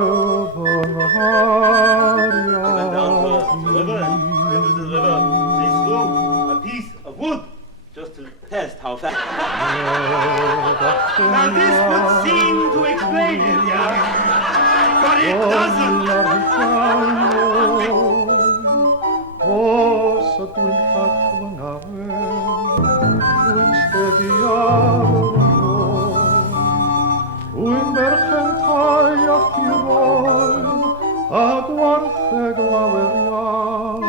Now this would seem to explain it, yeah, but it doesn't. Osa dwi'n llac fy ngawen, dwi'n steddiar dwi'n berchen tai a tiroel, a gwartheg lawer iawn,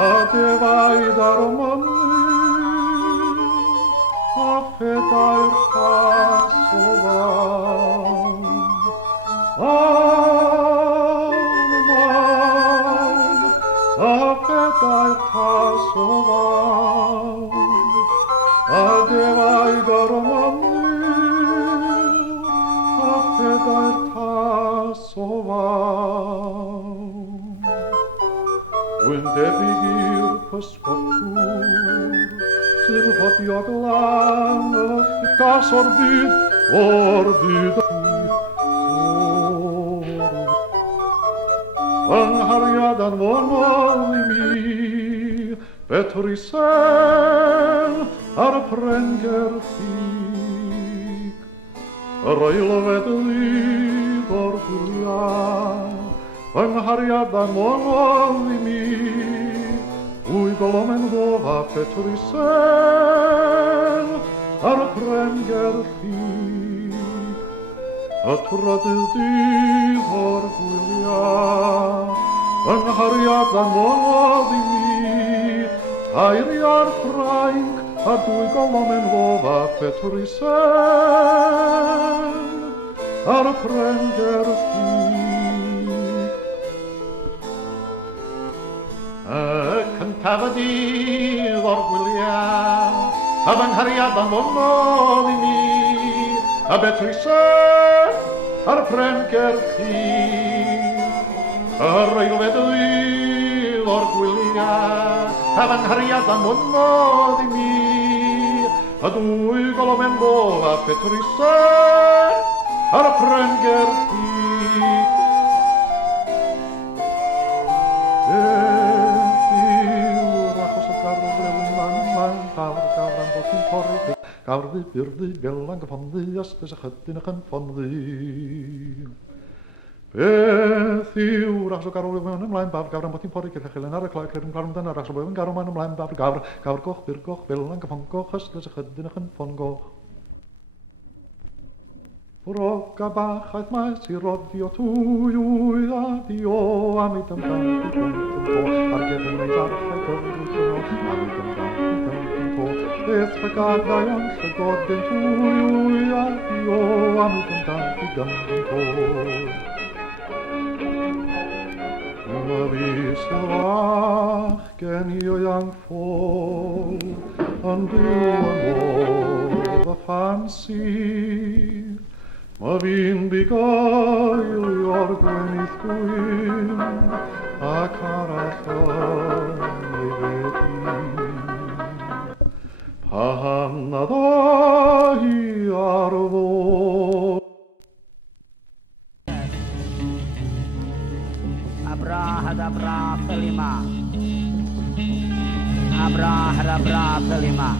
a defaid ar y mynydd, a phedair chas o fawn. A phedair chas o fawn, a defaid ar y mynydd, a phedair chas o fawn. Wy'n debyg i'r pysgotwr sy'n rhodio glan y gas o'r byd. Yng nghariad anfonol i mi, betr i sen ar y prenger ffig. Yr aelwed lyf o'r gwyliau, yng nghariad anfonol i mi, wy golom yn ddof a betr i sen ar y prenger ffig. Y trydydd dydd o'r gwyliau, yng nghariad anfonodd i mi, tairi ar Ffrainc a dwy golom yn ddof a betr i sen ar y prenger ffig. Y cyntaf y dydd o'r gwyliau, a fy nghariad anfonodd i mi, a betr i sen ar y prenger ffig. Yr aelwed dydd o'r gwyliau, a fy nghariad anfonodd i mi, a dwy golom yn ddof a betr i sen ar y prenger ffig. Beth yw'r achos o garfrewyn man gawr am bod hi'n torri gawr ddifyrdu fel ang gyffonddu ysgwys a chydyn ych yn ffonddu. Beth yw'r achos o garfrewyn ymlaen baf gawr am bod hi'n porri gyrch elen ar y cloed cled yn glarwm dan ar achos o bwyn garw man ymlaen baf gawr goch byr goch fel ang gyffond goch ysgwys a chydyn ych yn ffond goch. Roga bach aeth maes i roddio twywydd a dio am ei dymdan to ar gefn ei farchau cyfrwys am ei dymdan to beth ffagadau ond llygodyn twywydd a dio am ei dymdan to. Y fys y fach gen i o'i angffol yn byw yn ôl y ffansi. Ma fi'n bugail o'r gwenith gwyn ac arall yn ei fedi. Pan na ddahi ar fod. Abrahadabra pelima. Abrahadabra pelima.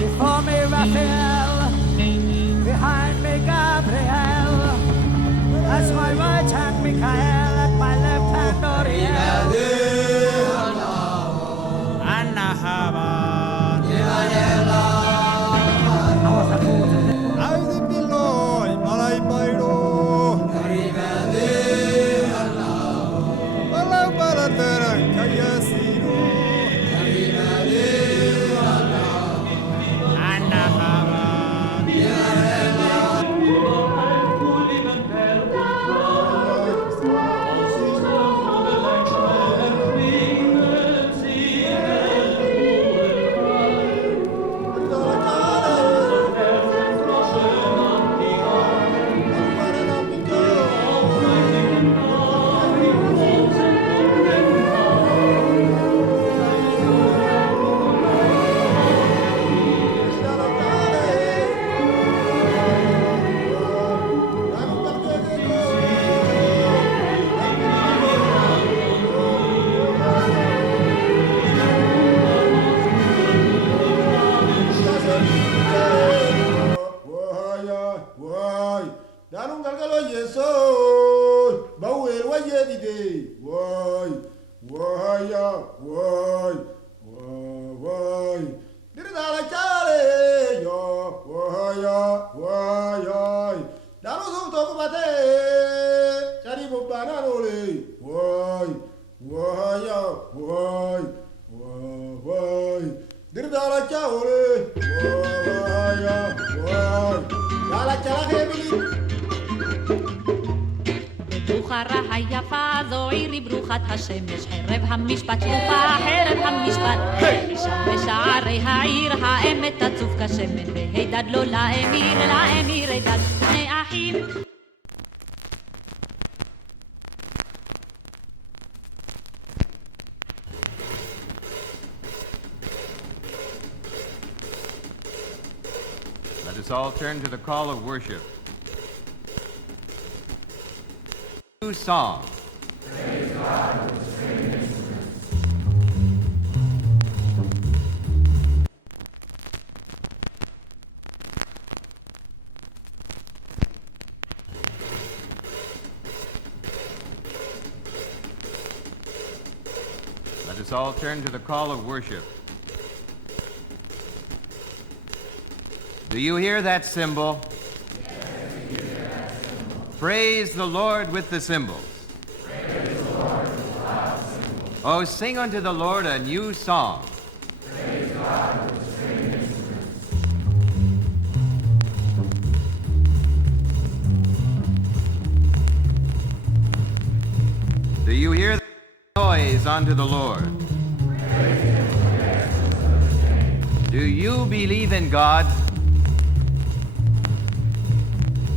Before me Raphael, behind me Gabriel, that's my right hand Michael, at my left hand Oriel. Anna Hava. Bagalo yeso, Bawel wayedide, why, why, did it all a chale, yo, why, that was on top of a day, Charibo Bananole, why, did it all a chale, בחורה היפה זו עירי ברוכת השמש, חרב המשפט שלופה, חרב המשפט. שם בשערי העיר האמת תצוף כשמן, והידד לו לאמיר הידד שני אחים. Let us all turn to the call of worship. New song. Praise God with string instruments. Let us all turn to the call of worship. Do you hear that cymbal? Yes, we hear that cymbal. Praise the Lord with the cymbals. Praise the Lord with loud cymbals. Oh, sing unto the Lord a new song. Praise God with string instruments. Do you hear the noise unto the Lord? Praise Him for the excellence of His name. Do you believe in God?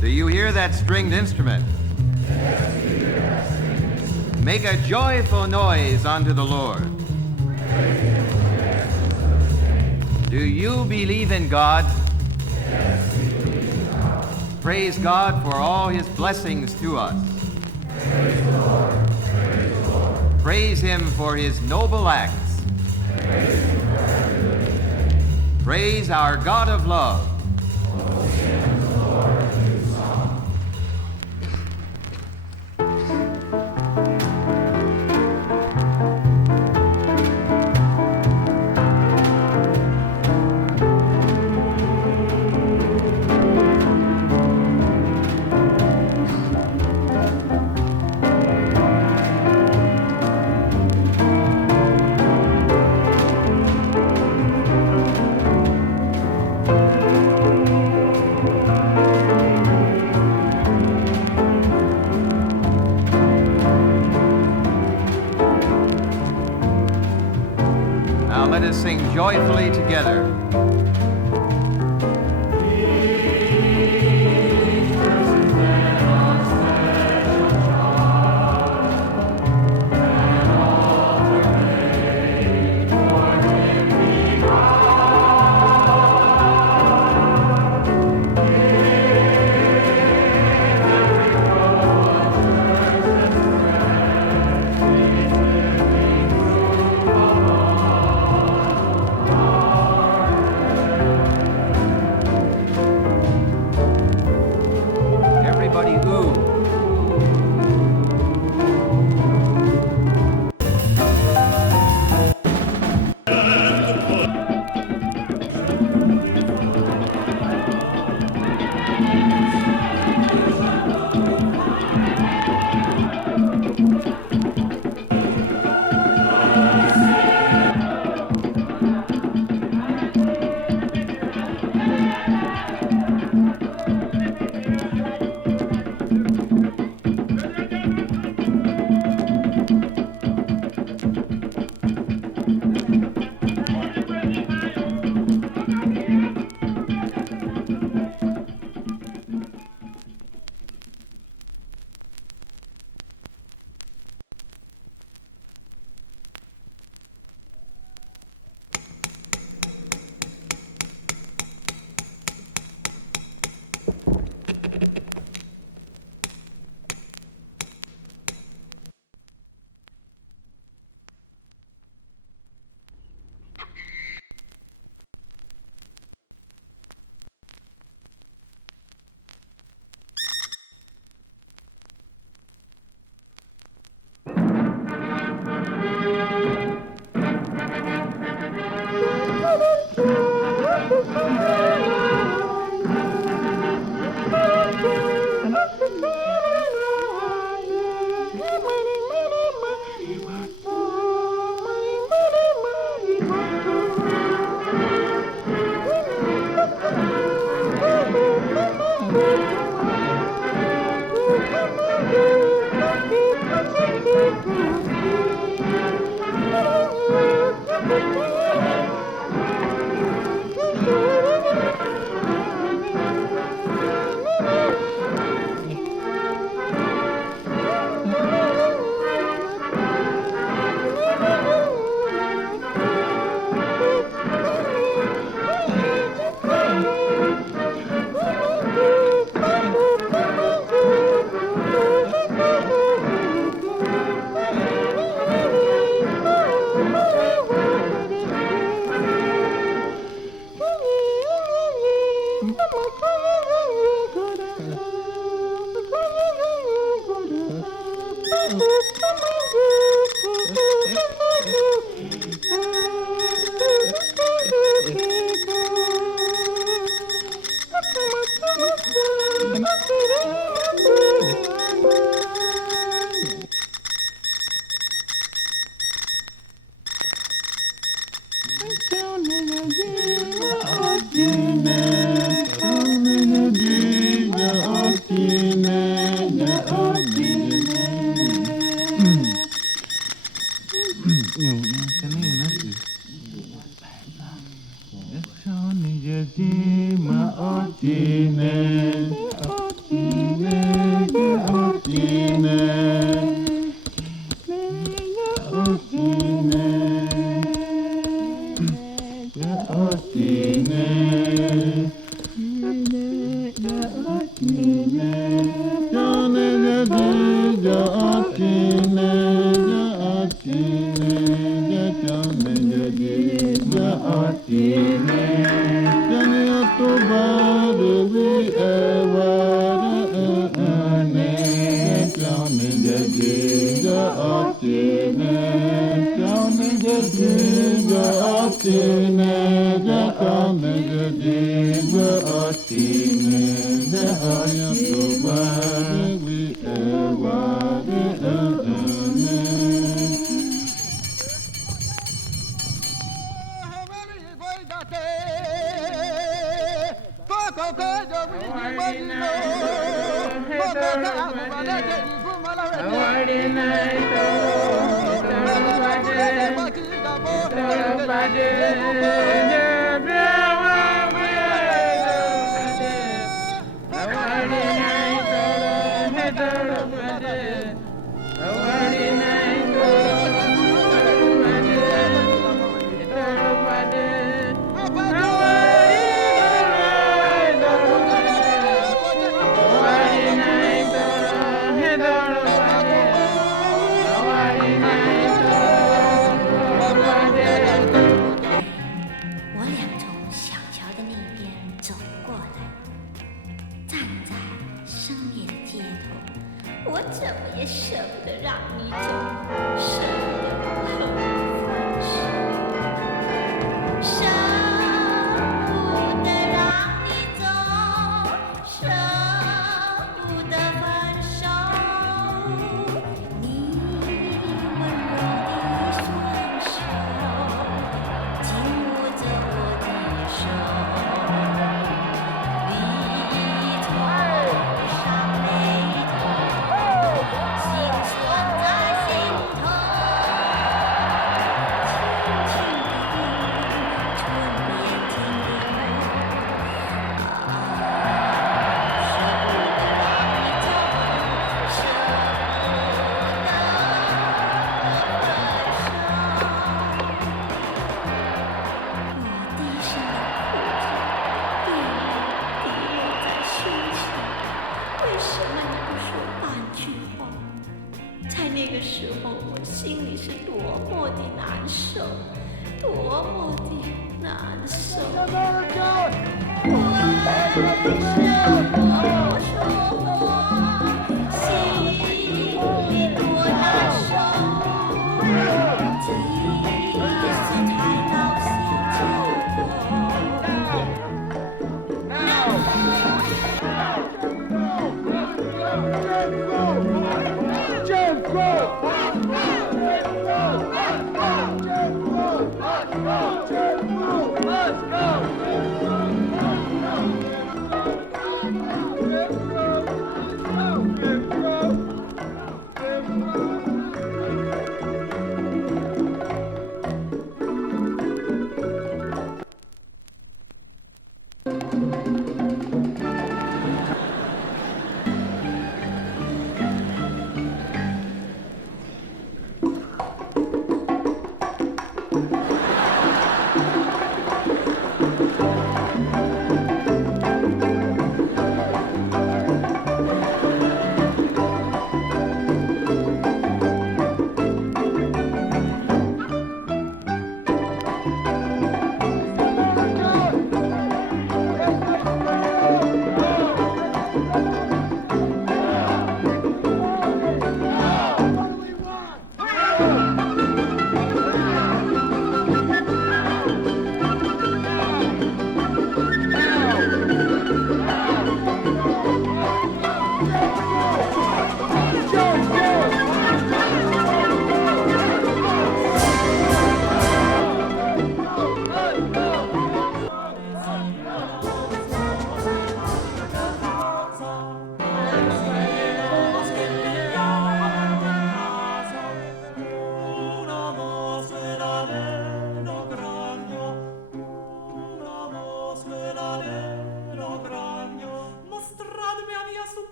Do you hear that stringed instrument? Yes, we hear that stringed instrument. Make a joyful noise unto the Lord. Praise Him for the excellence of His name. Do you believe in God? Yes, we believe in God. Praise God for all His blessings to us. Praise the Lord. Praise the Lord. Praise Him for His noble acts. Praise Him for every living thing. Praise our God of love. Oh, sing the Lord a new song. Now let us sing joyfully together.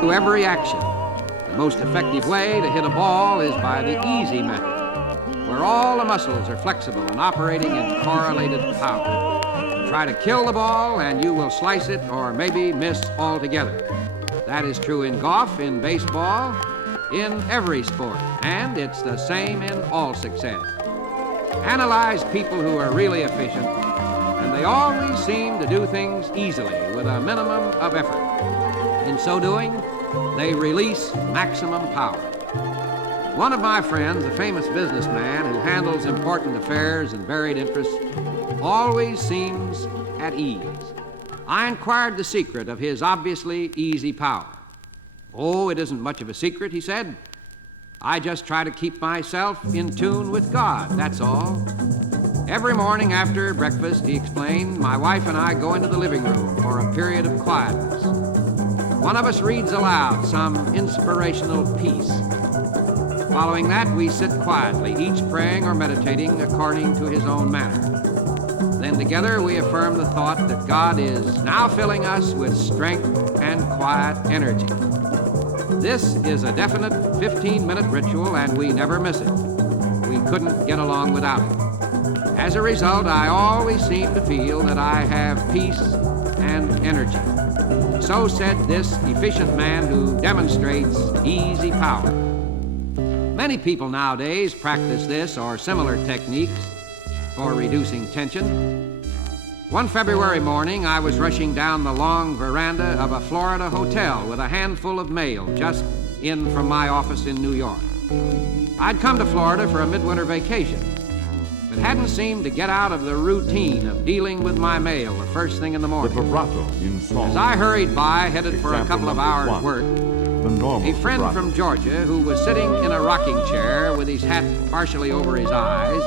To every action. The most effective way to hit a ball is by the easy method, where all the muscles are flexible and operating in correlated power. Try to kill the ball and you will slice it or maybe miss altogether. That is true in golf, in baseball, in every sport, and it's the same in all success. Analyze people who are really efficient, and they always seem to do things easily with a minimum of effort. In so doing, they release maximum power. One of my friends, a famous businessman who handles important affairs and varied interests, always seems at ease. I inquired the secret of his obviously easy power. Oh, it isn't much of a secret, he said. I just try to keep myself in tune with God, that's all. Every morning after breakfast, he explained, my wife and I go into the living room for a period of quietness. One of us reads aloud some inspirational piece. Following that, we sit quietly, each praying or meditating according to his own manner. Then together we affirm the thought that God is now filling us with strength and quiet energy. This is a definite 15-minute ritual, and we never miss it. We couldn't get along without it. As a result, I always seem to feel that I have peace and energy. So said this efficient man who demonstrates easy power. Many people nowadays practice this or similar techniques for reducing tension. One February morning, I was rushing down the long veranda of a Florida hotel with a handful of mail just in from my office in New York. I'd come to Florida for a midwinter vacation, but hadn't seemed to get out of the routine of dealing with my mail the first thing in the morning. The vibrato in song. As I hurried by, headed for a couple of hours' work, a friend vibrato. from Georgia who was sitting in a rocking chair with his hat partially over his eyes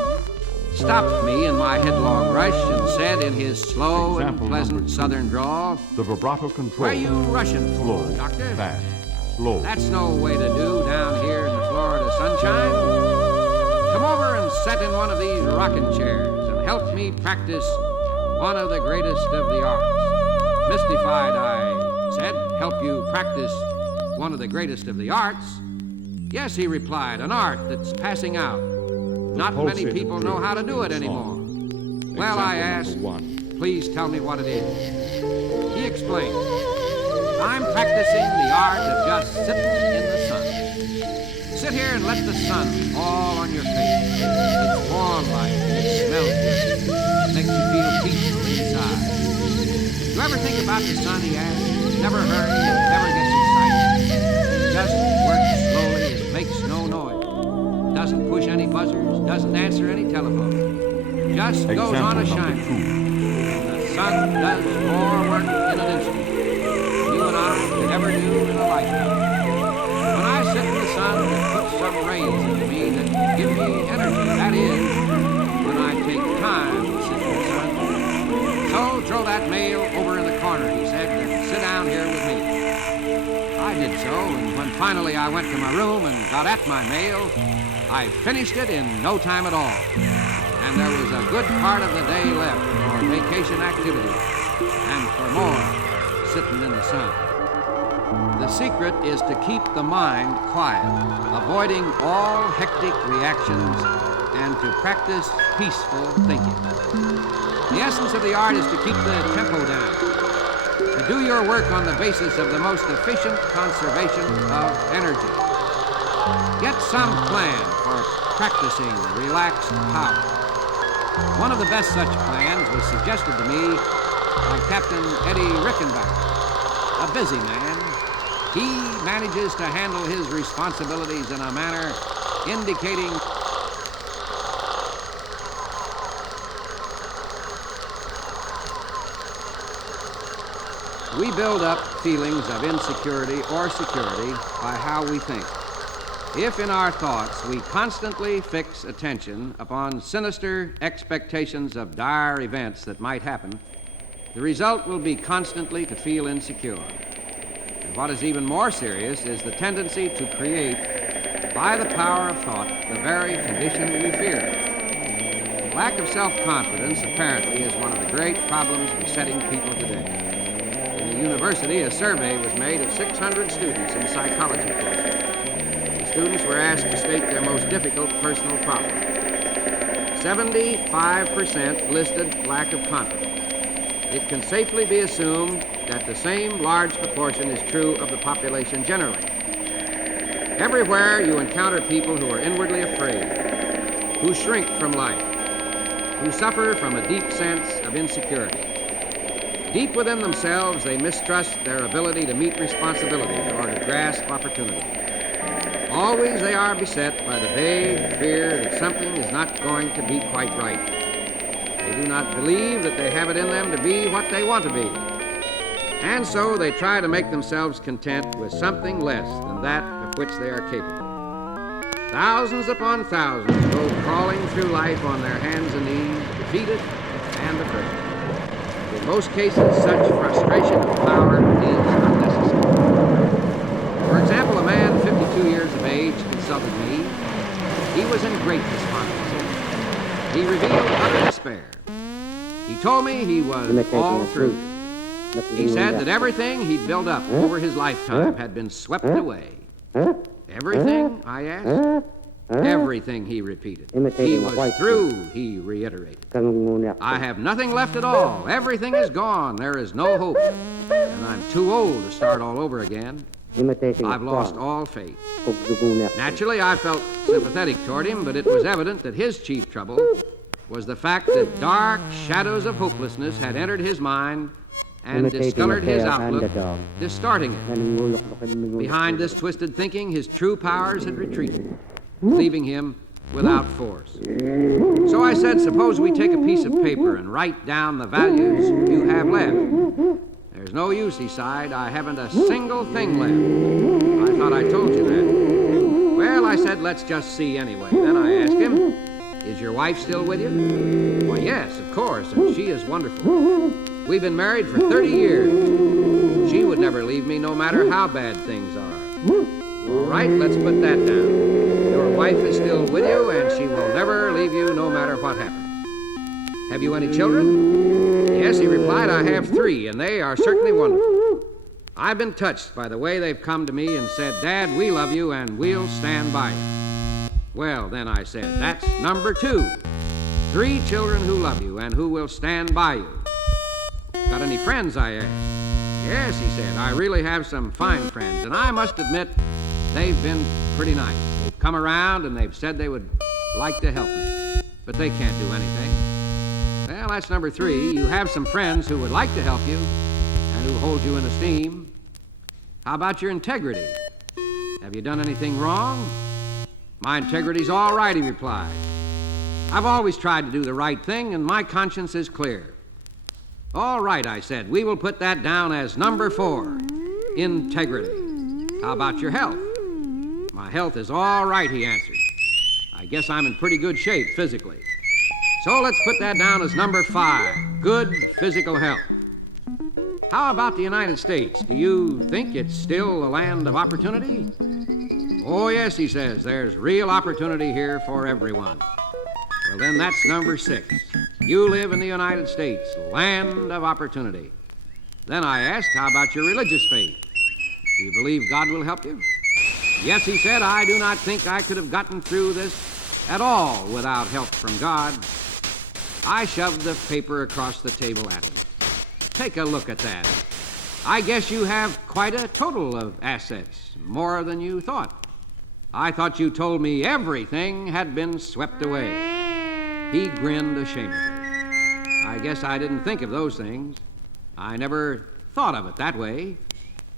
stopped me in my headlong rush and said in his slow and pleasant southern drawl, The vibrato control. "Where you rushing for, Slow, Doctor? fast, slow. That's no way to do down here in the Florida sunshine. Come over and sit in one of these rocking chairs and help me practice one of the greatest of the arts." Mystified, I said, "Help you practice one of the greatest of the arts?" "Yes," he replied, "an art that's passing out. Not many people know how to do it anymore." "Well," I asked, "please tell me what it is." He explained, I'm practicing the art of just sitting in the sun. Sit here and let the sun fall on your face. It's warm like, it smells good. It makes you feel peaceful inside. You ever think about the sun, he asks? Never hurry, never gets excited. Just works slowly, it makes no noise. Doesn't push any buzzers, doesn't answer any telephone. Just goes on a shining. The sun does more work in an instant than you and I could ever do in a lifetime. When I sit in the sun, it puts some rays into me that give me energy. That is, when I take time to sit in the sun. So throw that mail over in the corner, he said, and sit down here with me. I did so, and when finally I went to my room and got at my mail, I finished it in no time at all. And there was a good part of the day left for vacation activities and for more sitting in the sun. The secret is to keep the mind quiet, avoiding all hectic reactions, and to practice peaceful thinking. The essence of the art is to keep the tempo down, to do your work on the basis of the most efficient conservation of energy. Get some plan for practicing relaxed power. One of the best such plans was suggested to me by Captain Eddie Rickenbacker, a busy man. He manages to handle his responsibilities in a manner indicating we build up feelings of insecurity or security by how we think. If in our thoughts we constantly fix attention upon sinister expectations of dire events that might happen, the result will be constantly to feel insecure. And what is even more serious is the tendency to create, by the power of thought, the very condition we fear. Lack of self-confidence apparently is one of the great problems besetting people today. In the university, a survey was made of 600 students in psychology courses. Students were asked to state their most difficult personal problem. 75% listed lack of confidence. It can safely be assumed that the same large proportion is true of the population generally. Everywhere you encounter people who are inwardly afraid, who shrink from life, who suffer from a deep sense of insecurity. Deep within themselves, they mistrust their ability to meet responsibilities or to grasp opportunity. Always they are beset by the vague fear that something is not going to be quite right. They do not believe that they have it in them to be what they want to be. And so they try to make themselves content with something less than that of which they are capable. Thousands upon thousands go crawling through life on their hands and knees, defeated and afraid. In most cases, such frustration of power is unnecessary. For example, a man 52 years of age consulted me. He was in great despondency. He revealed utter despair. He told me he was all through. He said that everything he'd built up over his lifetime had been swept away. Everything, I asked? Everything, he repeated. He was through, he reiterated. I have nothing left at all. Everything is gone. There is no hope. And I'm too old to start all over again. I've lost all faith. Naturally, I felt sympathetic toward him, but it was evident that his chief trouble was the fact that dark shadows of hopelessness had entered his mind and discolored his outlook, distorting it. Behind this twisted thinking, his true powers had retreated, leaving him without force. So I said, suppose we take a piece of paper and write down the values you have left. There's no use, he sighed. I haven't a single thing left. I thought I told you that. Well, I said, let's just see anyway. Then I asked him, is your wife still with you? Why, yes, of course, and she is wonderful. We've been married for 30 years. She would never leave me no matter how bad things are. All right, let's put that down. Your wife is still with you, and she will never leave you no matter what happens. Have you any children? Yes, he replied, I have 3, and they are certainly wonderful. I've been touched by the way they've come to me and said, Dad, we love you, and we'll stand by you. Well, then I said, that's number 2. 3 children who love you and who will stand by you. Got any friends, I asked. Yes, he said, I really have some fine friends, and I must admit, they've been pretty nice. They've come around and they've said they would like to help me, but they can't do anything. Well, that's number 3. You have some friends who would like to help you and who hold you in esteem. How about your integrity? Have you done anything wrong? My integrity's all right, he replied. I've always tried to do the right thing, and my conscience is clear. All right, I said, we will put that down as number 4, integrity. How about your health? My health is all right, he answered. I guess I'm in pretty good shape physically. So let's put that down as number 5, good physical health. How about the United States? Do you think it's still a land of opportunity? Oh, yes, he says, there's real opportunity here for everyone. Well, then that's number 6. You live in the United States, land of opportunity. Then I asked, how about your religious faith? Do you believe God will help you? Yes, he said, I do not think I could have gotten through this at all without help from God. I shoved the paper across the table at him. Take a look at that. I guess you have quite a total of assets, more than you thought. I thought you told me everything had been swept away. He grinned ashamedly. I guess I didn't think of those things. I never thought of it that way.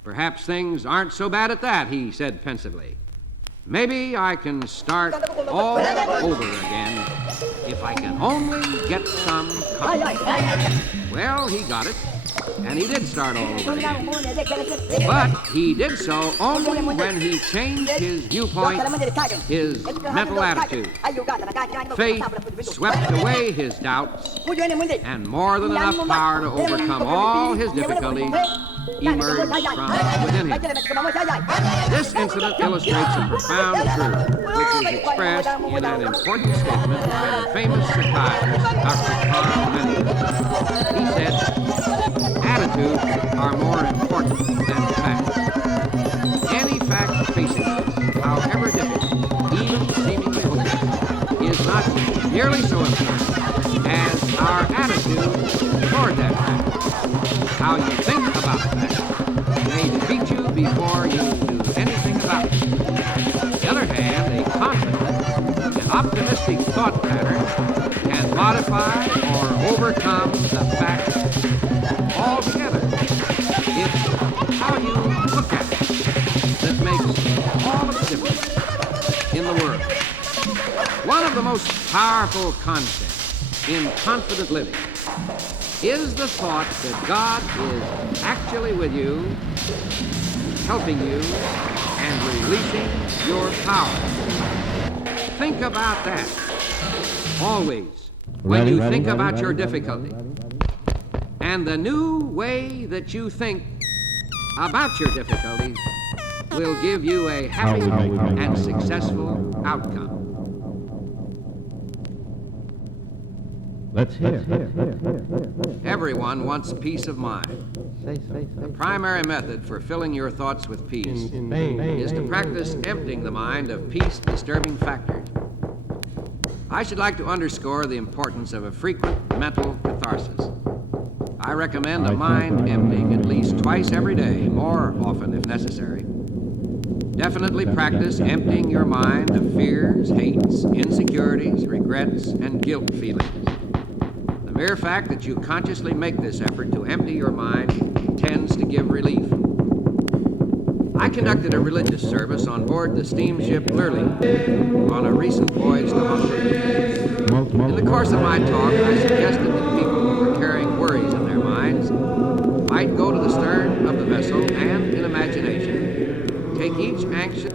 Perhaps things aren't so bad at that, he said pensively. Maybe I can start all over again if I can only get some comfort. Well, he got it, and he did start all over again. But he did so only when he changed his viewpoint, his mental attitude. Faith swept away his doubts, and more than enough power to overcome all his difficulties emerged from within him. This incident illustrates a profound truth, which is expressed in an important statement by the famous psychiatrist, Dr. Carl Mendes. He said, attitudes are more important than facts. Any fact facing us, however difficult, even seemingly hopeless, is not nearly so important as our attitude toward that fact. How you think about the fact may defeat you before you do anything about it. On the other hand, a confident and optimistic thought pattern can modify or overcome the fact altogether. It's how you look at it that makes all of the difference in the world. One of the most powerful concepts in confident living is the thought that God is actually with you, helping you, and releasing your power. Think about that. Always, when you think about your difficulty. And the new way that you think about your difficulties will give you a happy and successful outcome. Let's hear. Everyone wants peace of mind. The primary method for filling your thoughts with peace is to practice emptying the mind of peace-disturbing factors. I should like to underscore the importance of a frequent mental catharsis. I recommend a mind emptying at least twice every day, more often if necessary. Definitely practice emptying your mind of fears, hates, insecurities, regrets, and guilt feelings. The mere fact that you consciously make this effort to empty your mind tends to give relief. I conducted a religious service on board the steamship Lurley on a recent voyage to Hungary. In the course of my talk, I suggested that people who were carrying worries in their minds might go to the stern of the vessel and, in imagination, take each anxious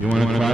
You want to try?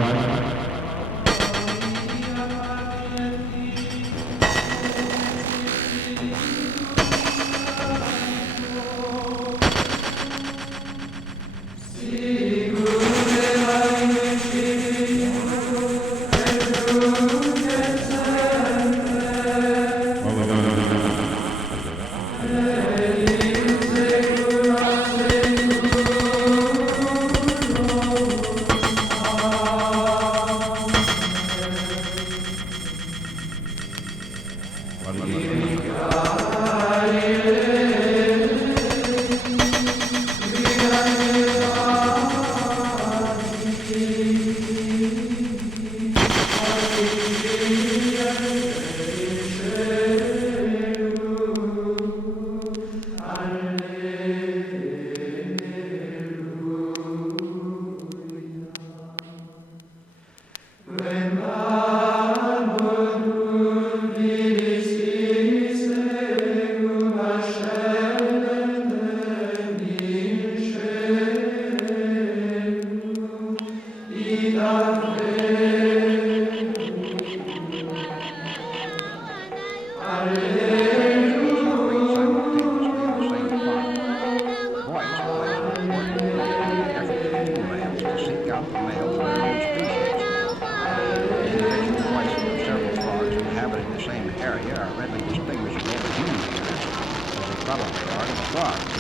frogs.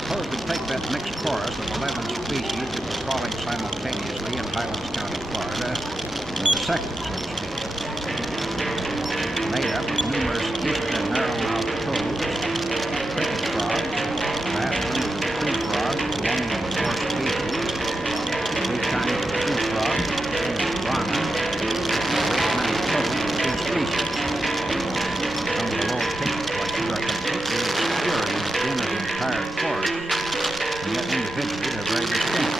Suppose we take that mixed chorus of 11 species that were calling simultaneously in Highlands County, Florida, with the second, so to speak. It's made up of numerous eastern and narrow-mouthed toads, cricket frogs, vast numbers of tree frogs belonging to 4 species, 3 kinds of tree frogs, piranha, many toads of 2 species. Some of the lower ticket voices are completely obscured in the din of the entire chorus, and yet individually they're very distinct.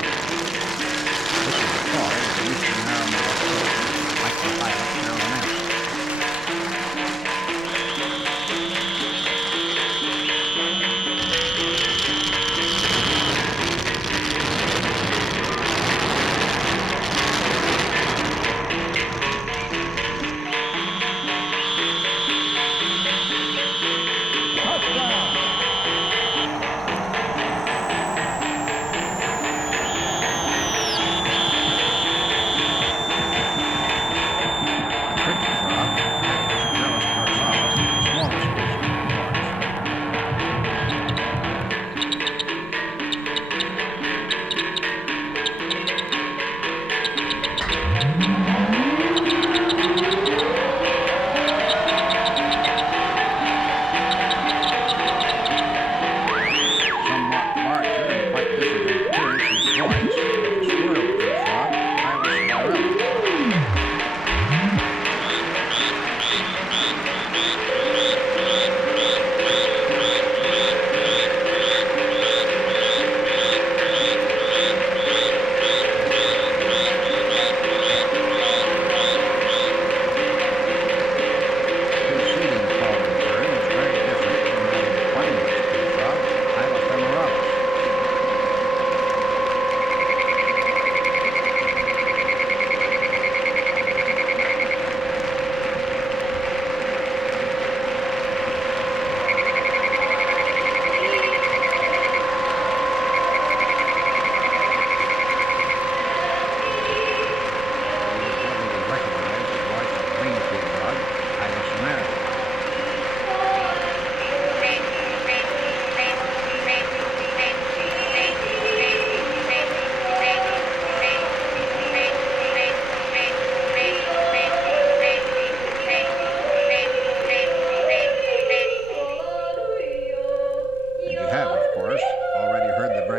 This is the call of the eastern narrow-mouthed toad, like the Hyla carolinensis.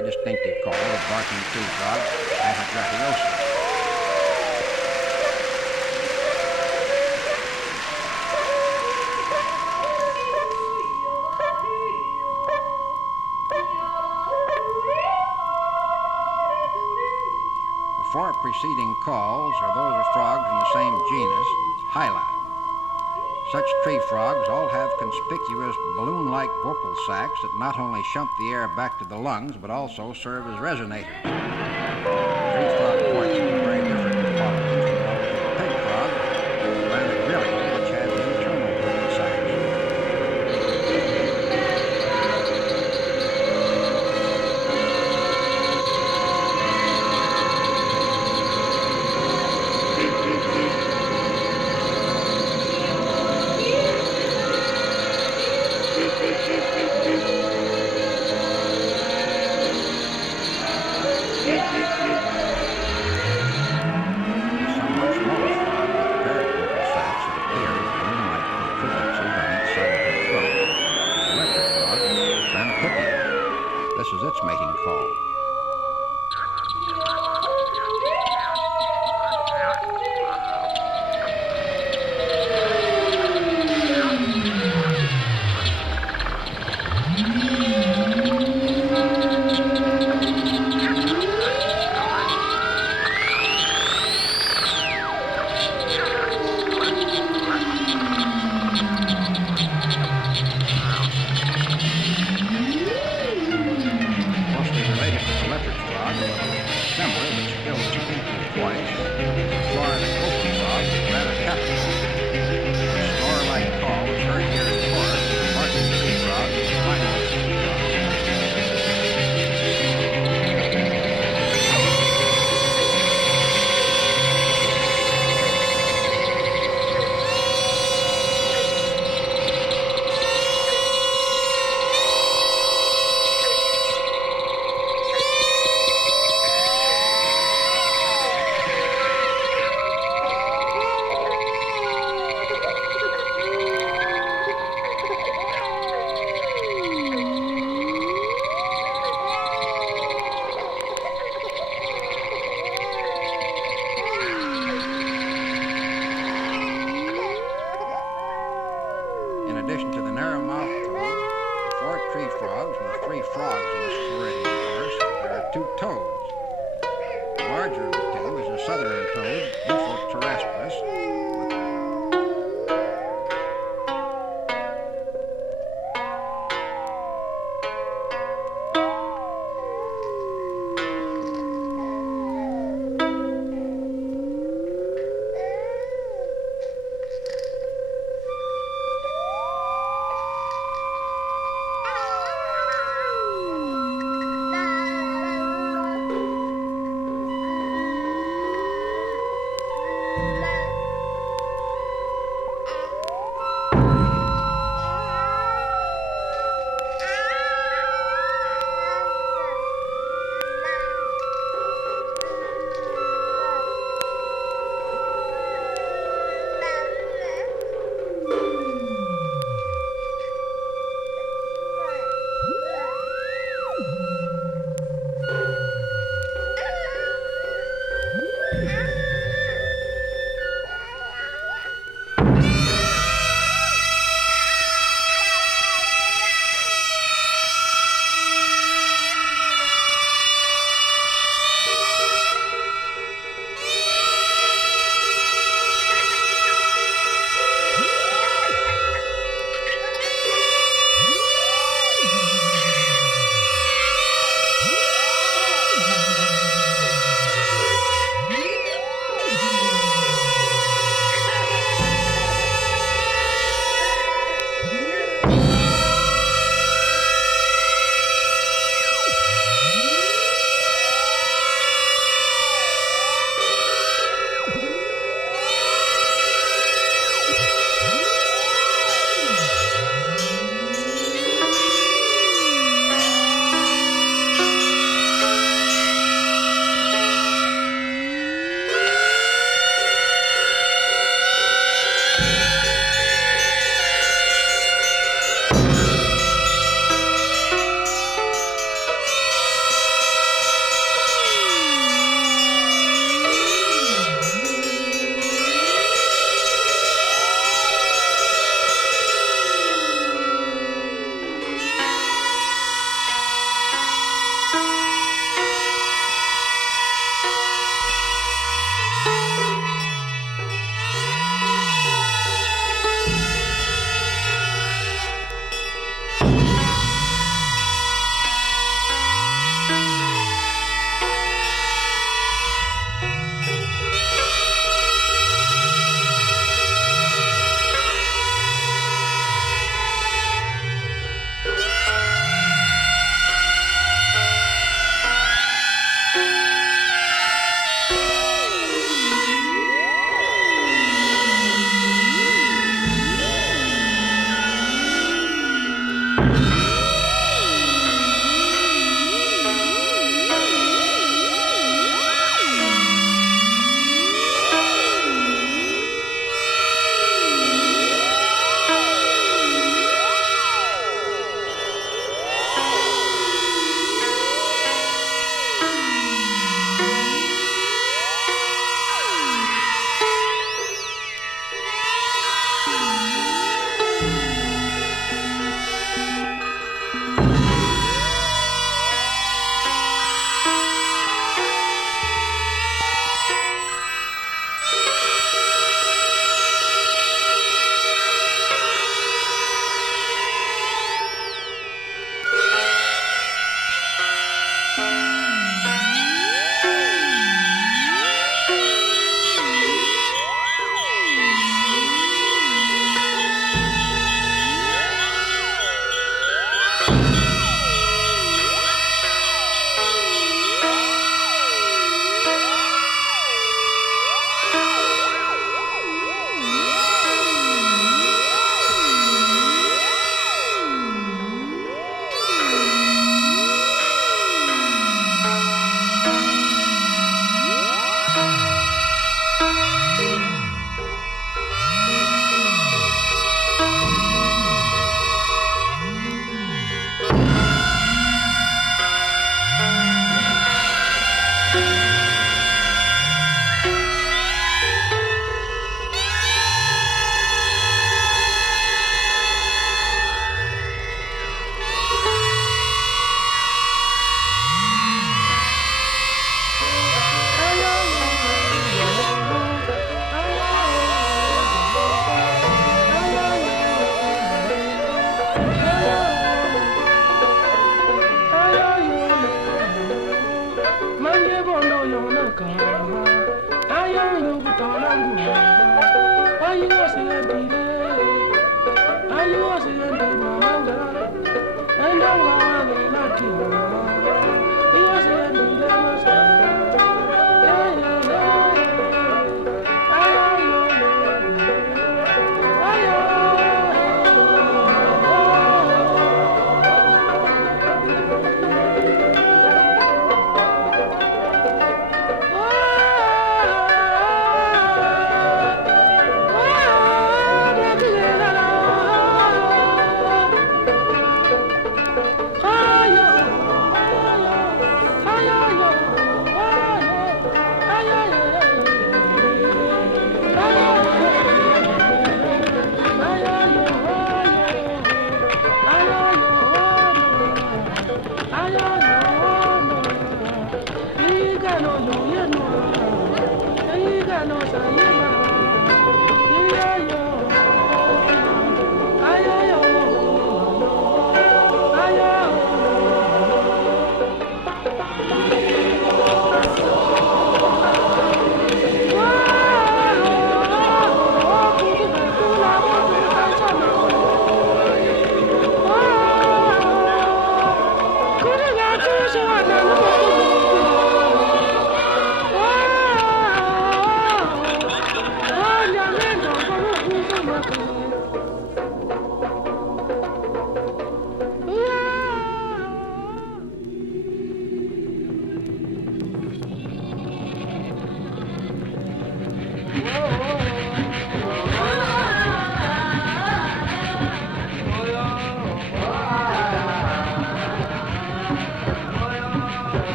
Distinctive call of barking tree frog, aleatoric. The 4 preceding calls are those of frogs in the same genus, Hyla. Such tree frogs all have conspicuous balloon-like vocal sacs that not only shunt the air back to the lungs, but also serve as resonators. Tree frog voices are very different in quality from those of the pig frog, arbitrarily, which have internal vocal sacs. This is its mating call. larger of the two is a southern toad, Bufo terrestris.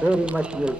Very much milk.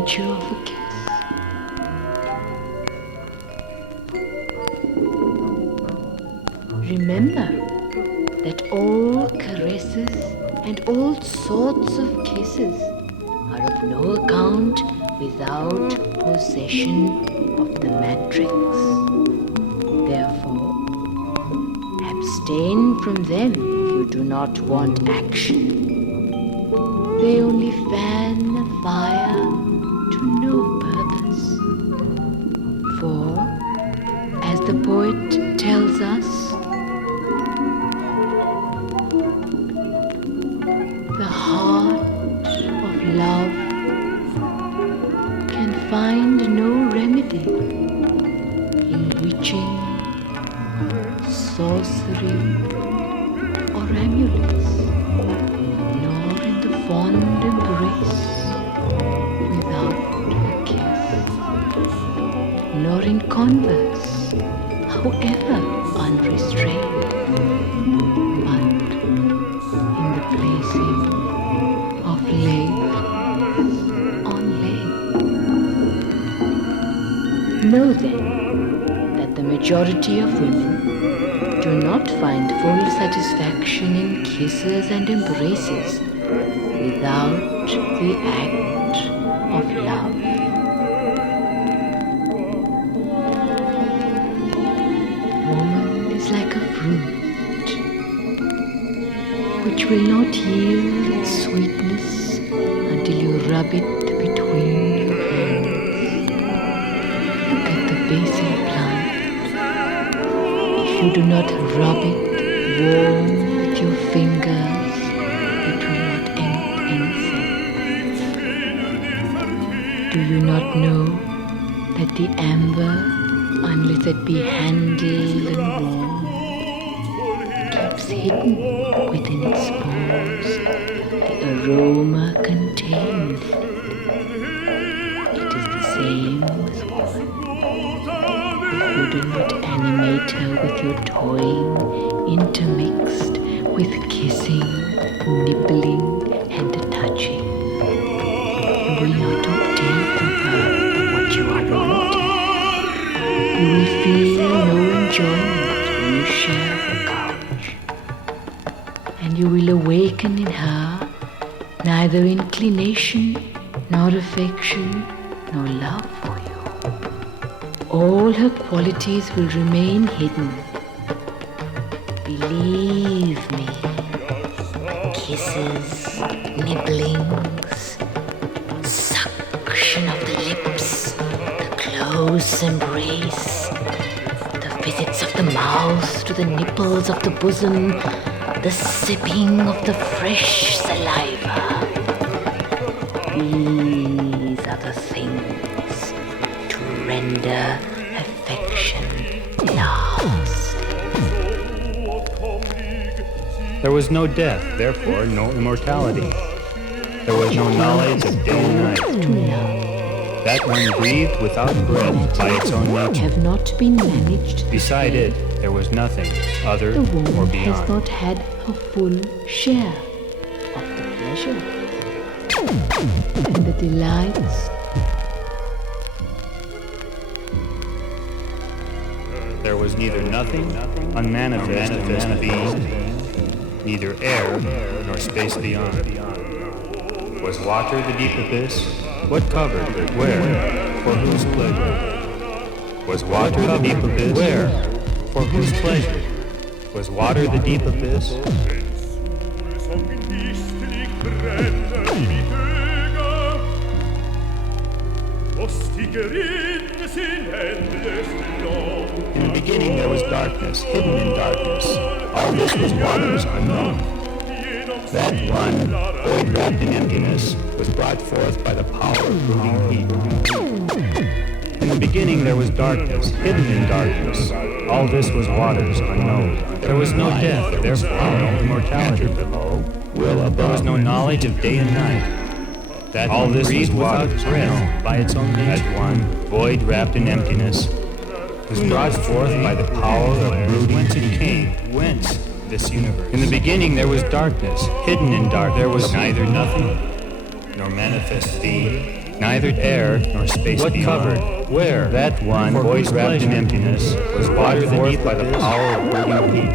nature of a kiss. Remember that all caresses and all sorts of kisses are of no account without possession of the matrix. Therefore, abstain from them if you do not want action. They only fan the fire to no purpose. For, as the poet tells us, the heart of love can find no remedy in witching, sorcery, or amulets, nor in the fond embrace without a kiss, nor in converse, however unrestrained, but in the placing of lace on lace. Know then that the majority of women do not find full satisfaction in kisses and embraces without the act of love. Woman is like a fruit which will not yield its sweetness until you rub it between your hands. Look at the basil plant. If you do not rub it warm with your fingers, it will not end anything. Do you not know that the amber, unless it be handled and warmed, keeps hidden within its spores the aroma contained? It is the same with woman. If you do not animate her with your toying, intermixed with kissing, nibbling, and touching, you will not obtain from her what you are wanting. You will feel no enjoyment when you share the couch, and you will awaken in her neither inclination, nor affection, nor love for you. All her qualities will remain hidden. Believe me, kisses, nibblings, suction of the lips, the close embrace, the visits of the mouth to the nipples of the bosom, the sipping of the fresh saliva. These are the things to render affection last. There was no death, therefore no immortality. There was no knowledge of day and night. That one breathed without breath by its own nature. Have not been managed. Beside it, there was nothing other The or woman has beyond. not had her full share of the pleasure and the delights. There was neither nothing, unmanifest being, neither air nor space beyond. Was water the deep abyss? What covered it? Where? For whose pleasure? Was water the deep abyss? Where? For whose pleasure? Was water the deep abyss? In the beginning there was darkness, hidden in darkness. All this was waters unknown. That one, void wrapped in emptiness, was brought forth by the power of brooding heat. In the beginning there was darkness, hidden in darkness. All this was waters unknown. There was no death, therefore no immortality below. There was no knowledge of day and night. That all this was without breath by its own nature. That one, void wrapped in emptiness, was brought forth by the power of brooding. Whence it came, whence this universe. In the beginning there was darkness, hidden in darkness. There was neither nothing nor manifest being, Neither air nor space What beyond. covered? Where? That one, For voice whose wrapped in pleasure? emptiness, was Water brought the forth deep by the abyss? power of burning heat.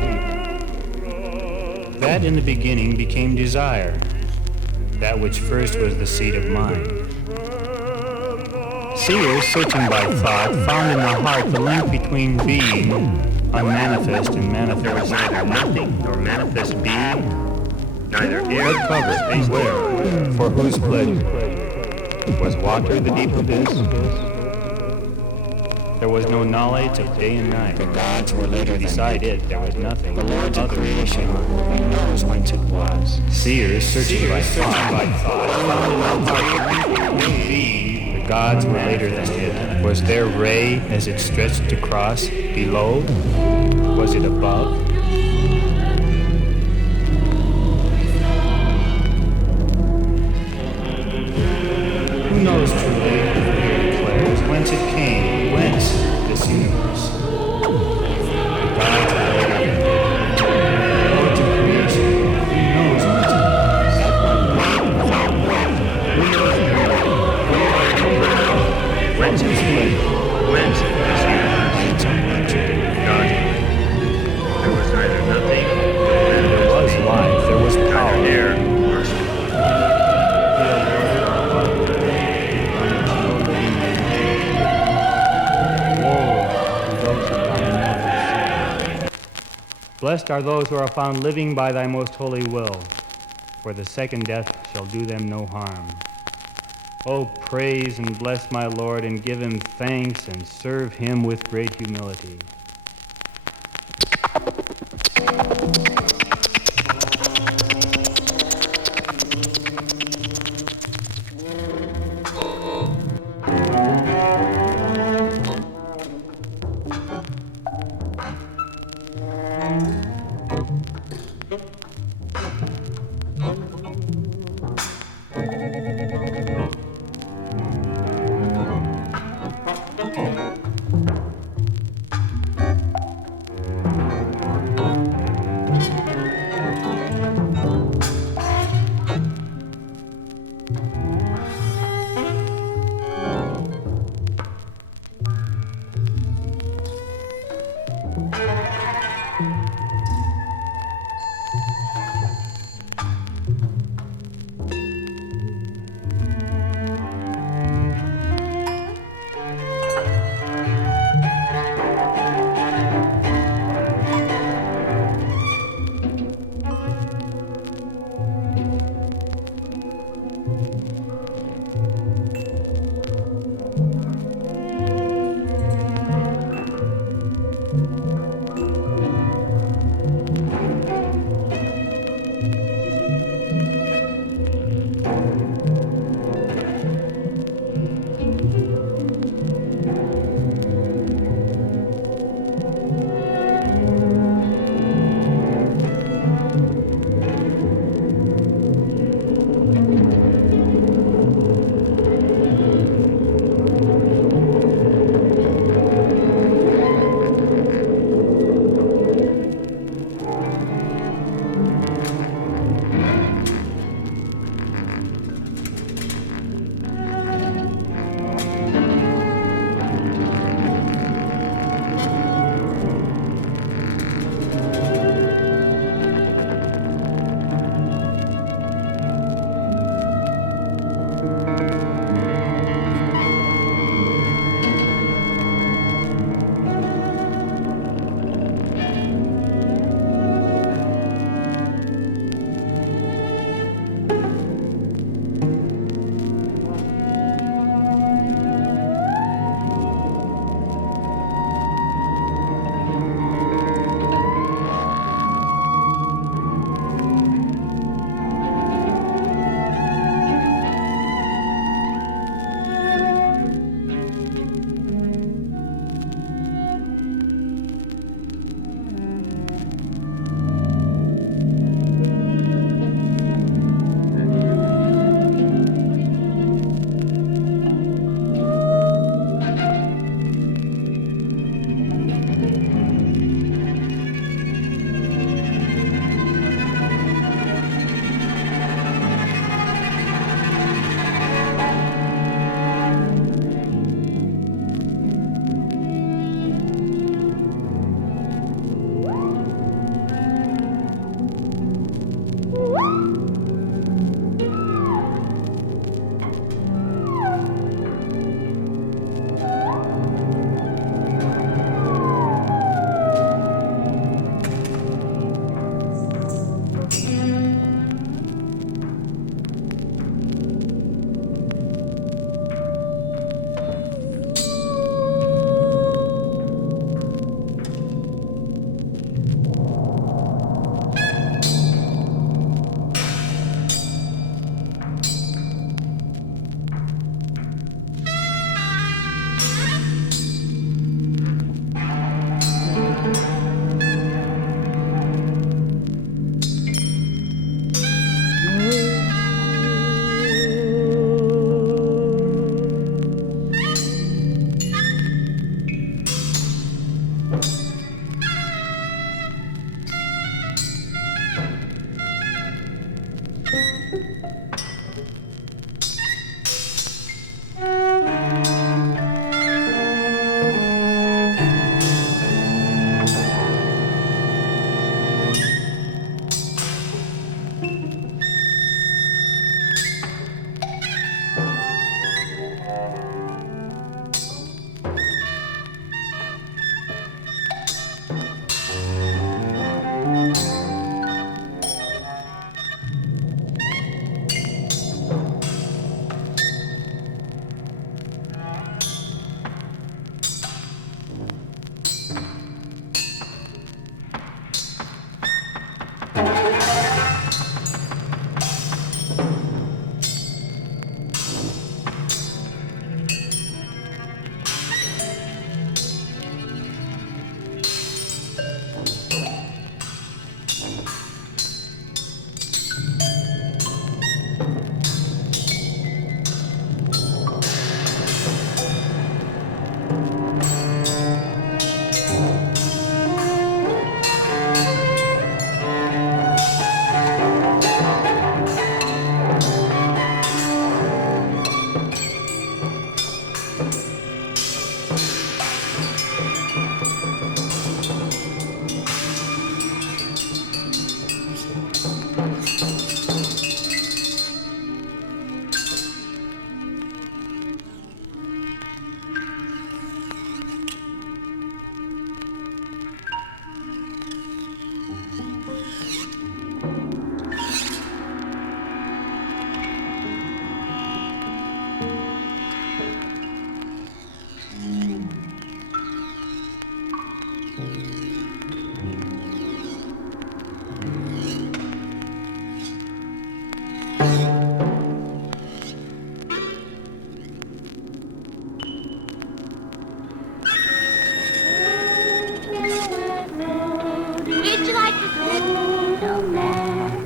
That in the beginning became desire, that which first was the seed of mind. Seers, searching by thought, found in the heart the link between being, unmanifest, and manifest. There was neither nothing nor manifest being, neither air nor space. Where? For whose pleasure? Was water the deep abyss? There was no knowledge of day and night. The gods were later beside it. There was nothing. The Lord of creation knows whence it was. Seers, searching by thought, found in the heart the being. The gods were later than it. Was their ray as it stretched across below? Was it above? Who knows truly, he declares, whence it came, whence this universe? God's creator, Lord of creation, who knows whence it was? Whence it came, whence this universe? God's creator. There was neither nothing, there was life, there was power, air, or space. Blessed are those who are found living by thy most holy will, for the second death shall do them no harm. Oh, praise and bless my Lord, and give him thanks, and serve him with great humility.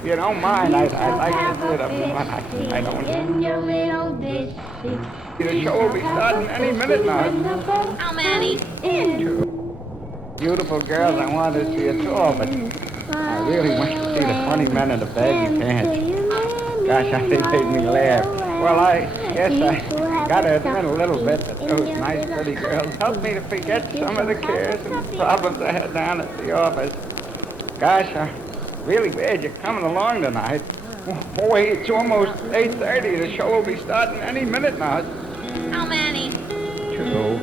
You don't mind, I'd like to sit up, but I don't. The show will be starting any minute now. How many? Two beautiful girls I wanted to see at all, but I really want to see the funny men in the baggy pants. Gosh, how they made me laugh. Well, I guess I gotta admit a little bit that those nice, pretty girls helped me to forget some of the cares and problems I had down at the office. Gosh, I'm really glad you're coming along tonight. Oh, wait, it's almost 8:30. The show will be starting any minute now. How many? Two.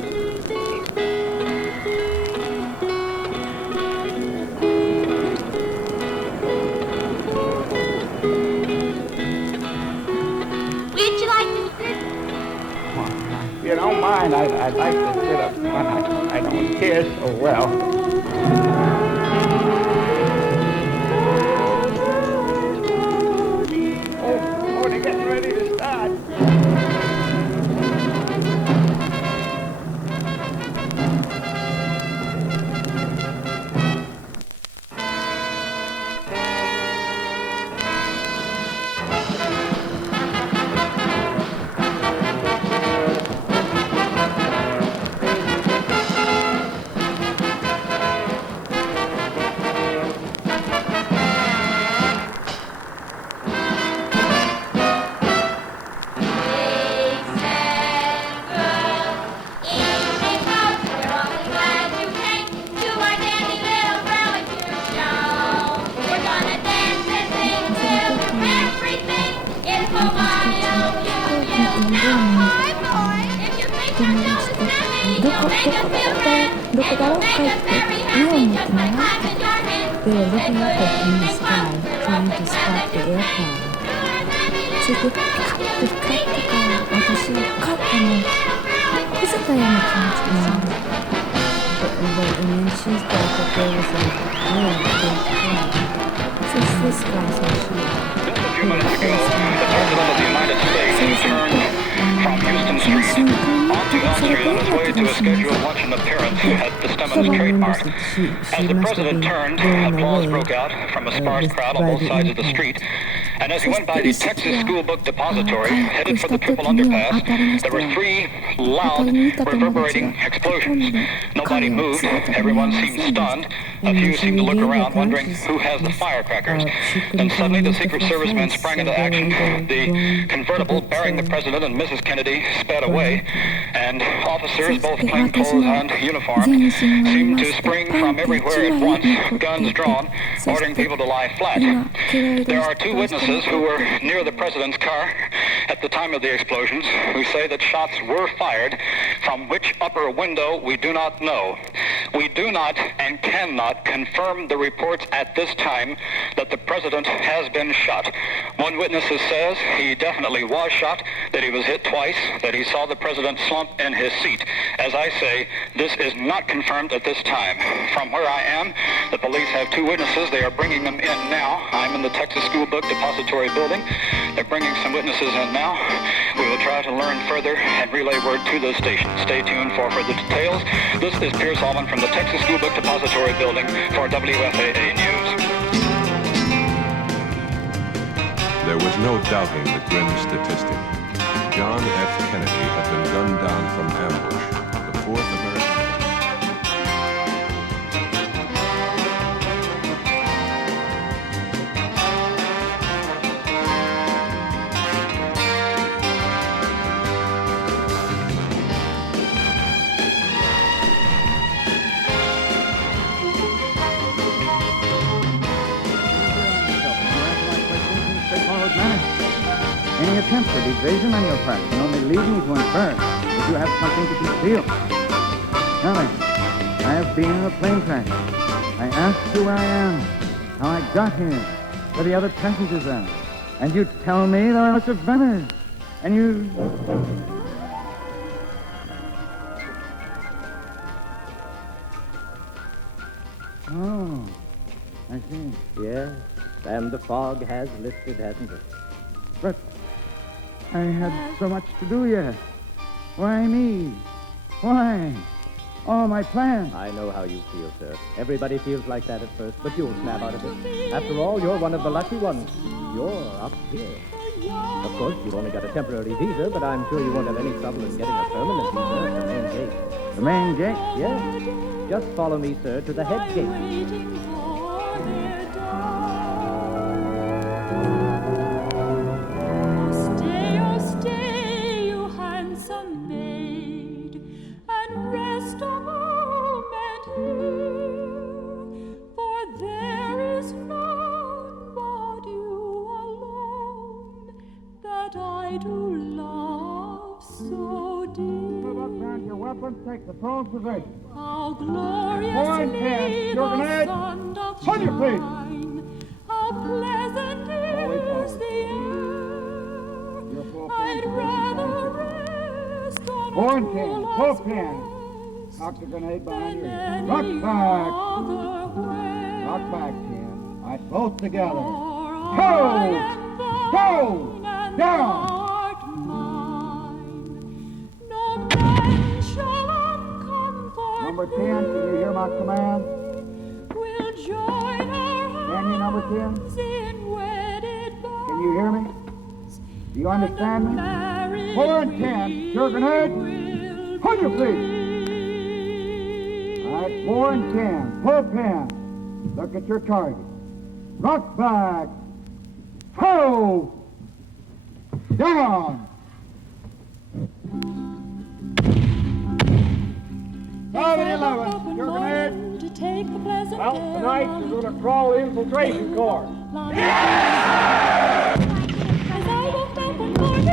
Where'd you like to sit? If you don't mind, I'd like to sit up front. I don't hear so well. They're getting ready to start. Look at all types of earrings now. They were looking up at in the sky. trying to stop the airplane. それでカッと光ったから私はカッと伏せたような気持ちです。And then she thought that there was a wind going to fly. So this guy said Just a few minutes ago, the President of the United States returned from Houston Street onto Elm Street on his way to a scheduled luncheon appearance at the Stemmons Trade Mart. As the President turned, applause broke out from a sparse crowd on both sides of the street. And as he went by the Texas School Book Depository, headed for the triple underpass, there were three loud, reverberating explosions. Nobody moved. Everyone seemed stunned. A few seemed to look around, wondering who has the firecrackers. Then suddenly the Secret Service men sprang into action. The convertible bearing the President and Mrs. Kennedy sped away, and officers, both plainclothes and uniformed, seemed to spring from everywhere at once, guns drawn, ordering people to lie flat. There are two witnesses who were near the President's car at the time of the explosions who say that shots were fired from which upper window we do not know. We do not and cannot confirm the reports at this time that the President has been shot. One witness says he definitely was shot, that he was hit twice, that he saw the President slump in his seat. As I say, this is not confirmed at this time. From where I am, the police have two witnesses. They are bringing them in now. I'm in the Texas School Book Depository building. They're bringing some witnesses in now. We will try to learn further and relay word to the station. Stay tuned for further details. This is Pierce Allman from the Texas School Book Depository building for WFAA News. There was no doubting the grim statistic. John F. Kennedy had been gunned down from ambush, the fourth American. Any attempt at evasion on your part can only lead me to infer that you have something to conceal. Tell me, I have been in a plane crash. I asked you where I am, how I got here, where the other passengers are. And you tell me there are lots of banners. And you... Oh, I see. Yes, and the fog has lifted, hasn't it? But I had so much to do yet. Why me? Why? All my plans. I know how you feel, sir. Everybody feels like that at first, but you'll snap out of it. After all, you're one of the lucky ones. You're up here. Of course, you've only got a temporary visa, but I'm sure you won't have any trouble in getting a permanent visa at the main gate. The main gate? Yes. Just follow me, sir, to the head gate. Take the prone position. How glorious Point may hand, the Jorgenhead. sun doth On your feet. shine. How pleasant is the air. I'd rather rest on Point a hand, pool pull of pin. Cock the grenade behind your ear. any Rock back. other way. Rock back, Tim. I both together. For Go! I am Go! thine and Down! thou art mine. No man shall uncomfort Number 10, can you hear my command? We'll join our Can you, number 10? hands in wedded vows. Can you hear me? Do you understand me? Married 4 and 10, Jorgenhead. On your feet. All right, 4 and 10, pull pin. Look at your target. Rock back. Ho! Down. 5 and 11, Jorgenhead. To take the pleasant Well, tonight you're going to crawl the infiltration course. As I walked up one morning,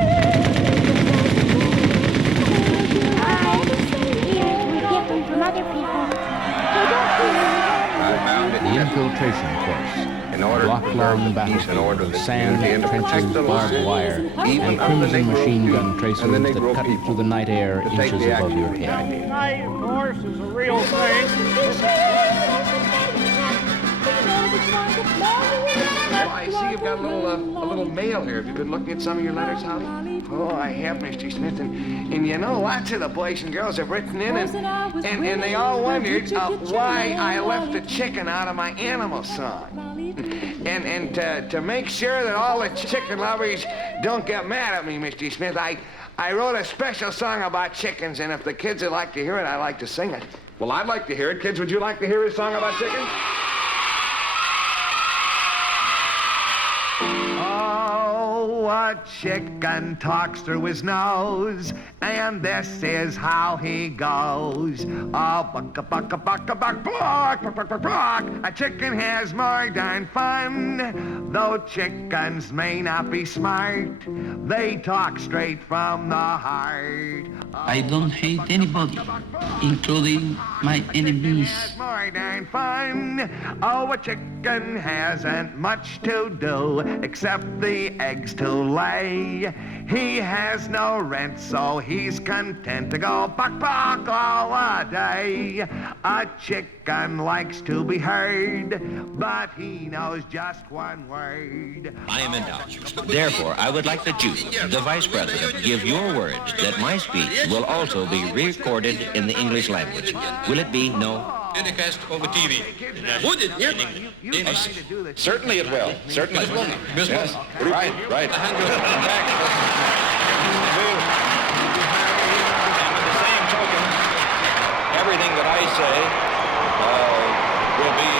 we get them from other people. I found it The infiltration course. in order Block flowing battlefields, sand trenches, barbed wire, and crimson machine gun tracers that cut through the night air inches above your head. Night, of course, is a real thing. Well, I see you've got a little mail here. Have you been looking at some of your letters, Holly? Oh, I have, Mr. Smith, and you know, lots of the boys and girls have written in, and they all wondered why I left the chicken out of my animal song. And to make sure that all the chicken lovers don't get mad at me, Mr. Smith, I wrote a special song about chickens, and if the kids would like to hear it, I'd like to sing it. Well, I'd like to hear it. Kids, would you like to hear his song about chickens? Oh, a chicken talks through his nose, and this is how he goes. Oh, buck, buck, buck, buck, buck, buck, buck, buck, buck. A chicken has more than fun. Though chickens may not be smart, they talk straight from the heart. I don't hate anybody, including my enemies. More than fun. Oh, a chicken hasn't much to do except the eggs to lay. He has no rent, so he's content to go buck buck all a day. A chicken likes to be heard, but he knows just one word. I am in doubt. Therefore, I would like that you, the Vice President, give your word that my speech will also be recorded in the English language. Will it be no? Telecast over TV. Would it? Yeah. Yes. Certainly it will. Certainly it will. Yes. Right, right. And with the same token, everything that I say will be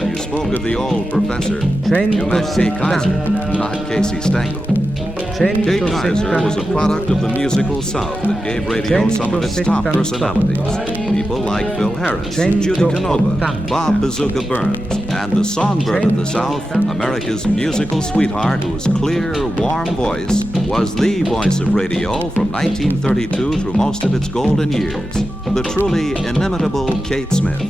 When you spoke of the old professor, you meant C. Kaiser, not Casey Stengel. Kate Kaiser was a product of the musical South that gave radio some of its top personalities. People like Phil Harris, Judy Canova, Bob Bazooka Burns, and the songbird of the South, America's musical sweetheart, whose clear, warm voice was the voice of radio from 1932 through most of its golden years, the truly inimitable Kate Smith.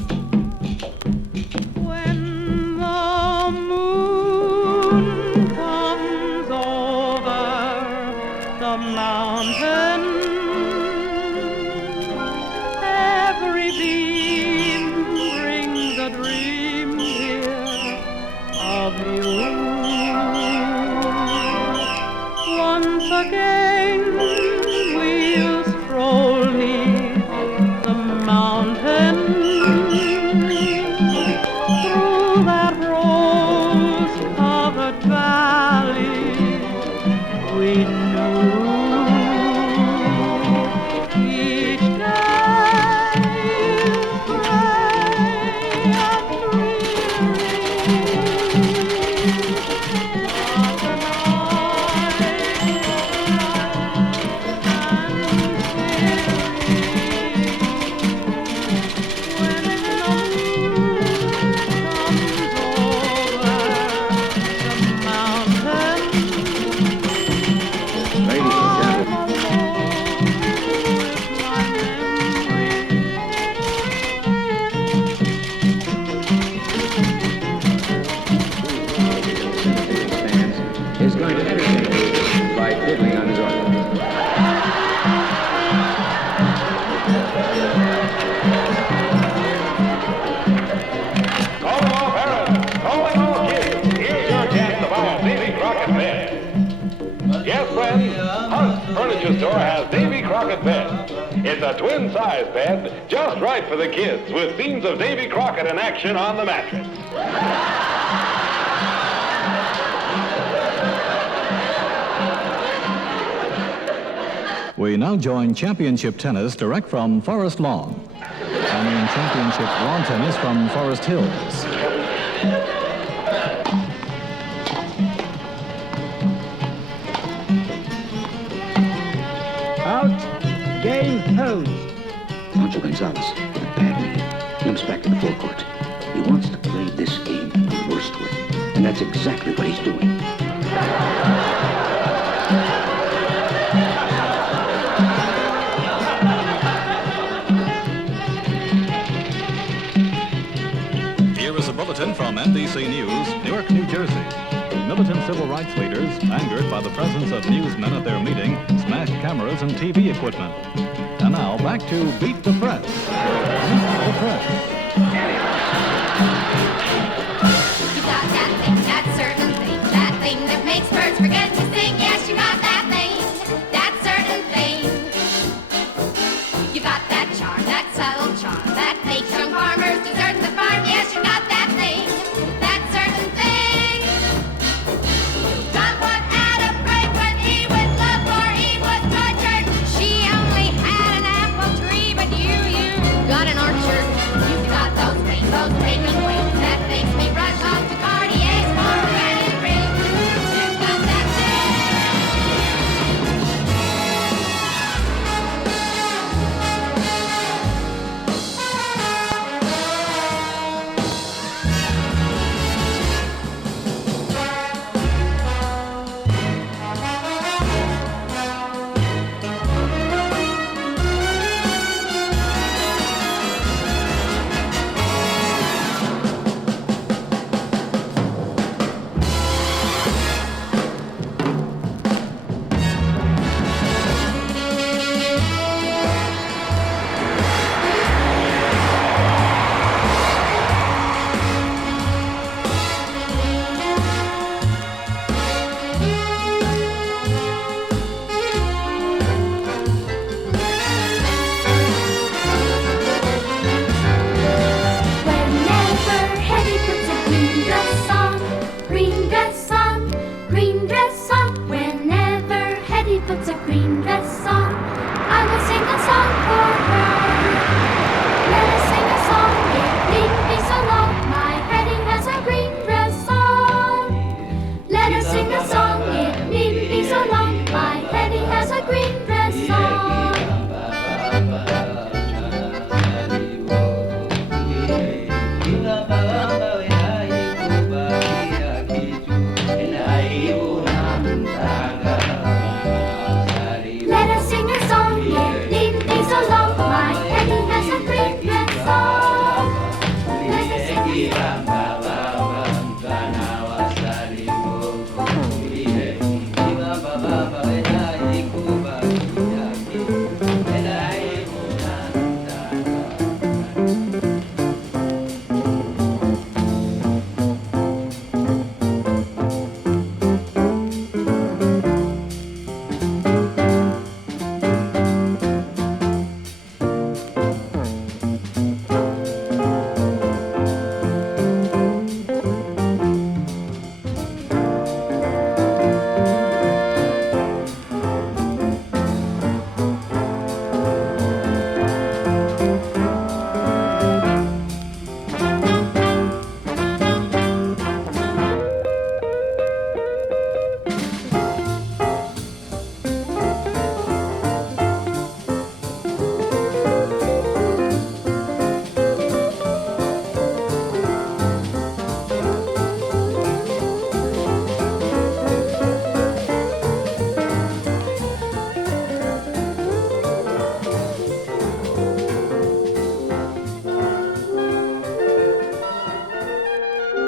It's a twin-size bed, just right for the kids, with scenes of Davy Crockett in action on the mattress. We now join championship tennis direct from Forest Lawn. I mean championship lawn tennis from Forest Hills. Game hosed. Pancho Gonzalez with a bad knee limps back to the forecourt. He wants to play this game the worst way, and that's exactly what he's doing. Here is a bulletin from NBC News, Newark, New Jersey. Militant civil rights leaders, angered by the presence of newsmen at their meeting, smashed cameras and TV equipment. And now, back to Beat the Press. Beat the Press. You got that thing, that certain thing, that thing that makes birds forget to sing. Yes, you got that thing, that certain thing. You got that charm, that subtle charm, that makes young farmers desert the farm. Yes, you got that thing, that certain thing. John would add a break when he was loved or he was tortured. She only had an apple tree, but you got an orchard. You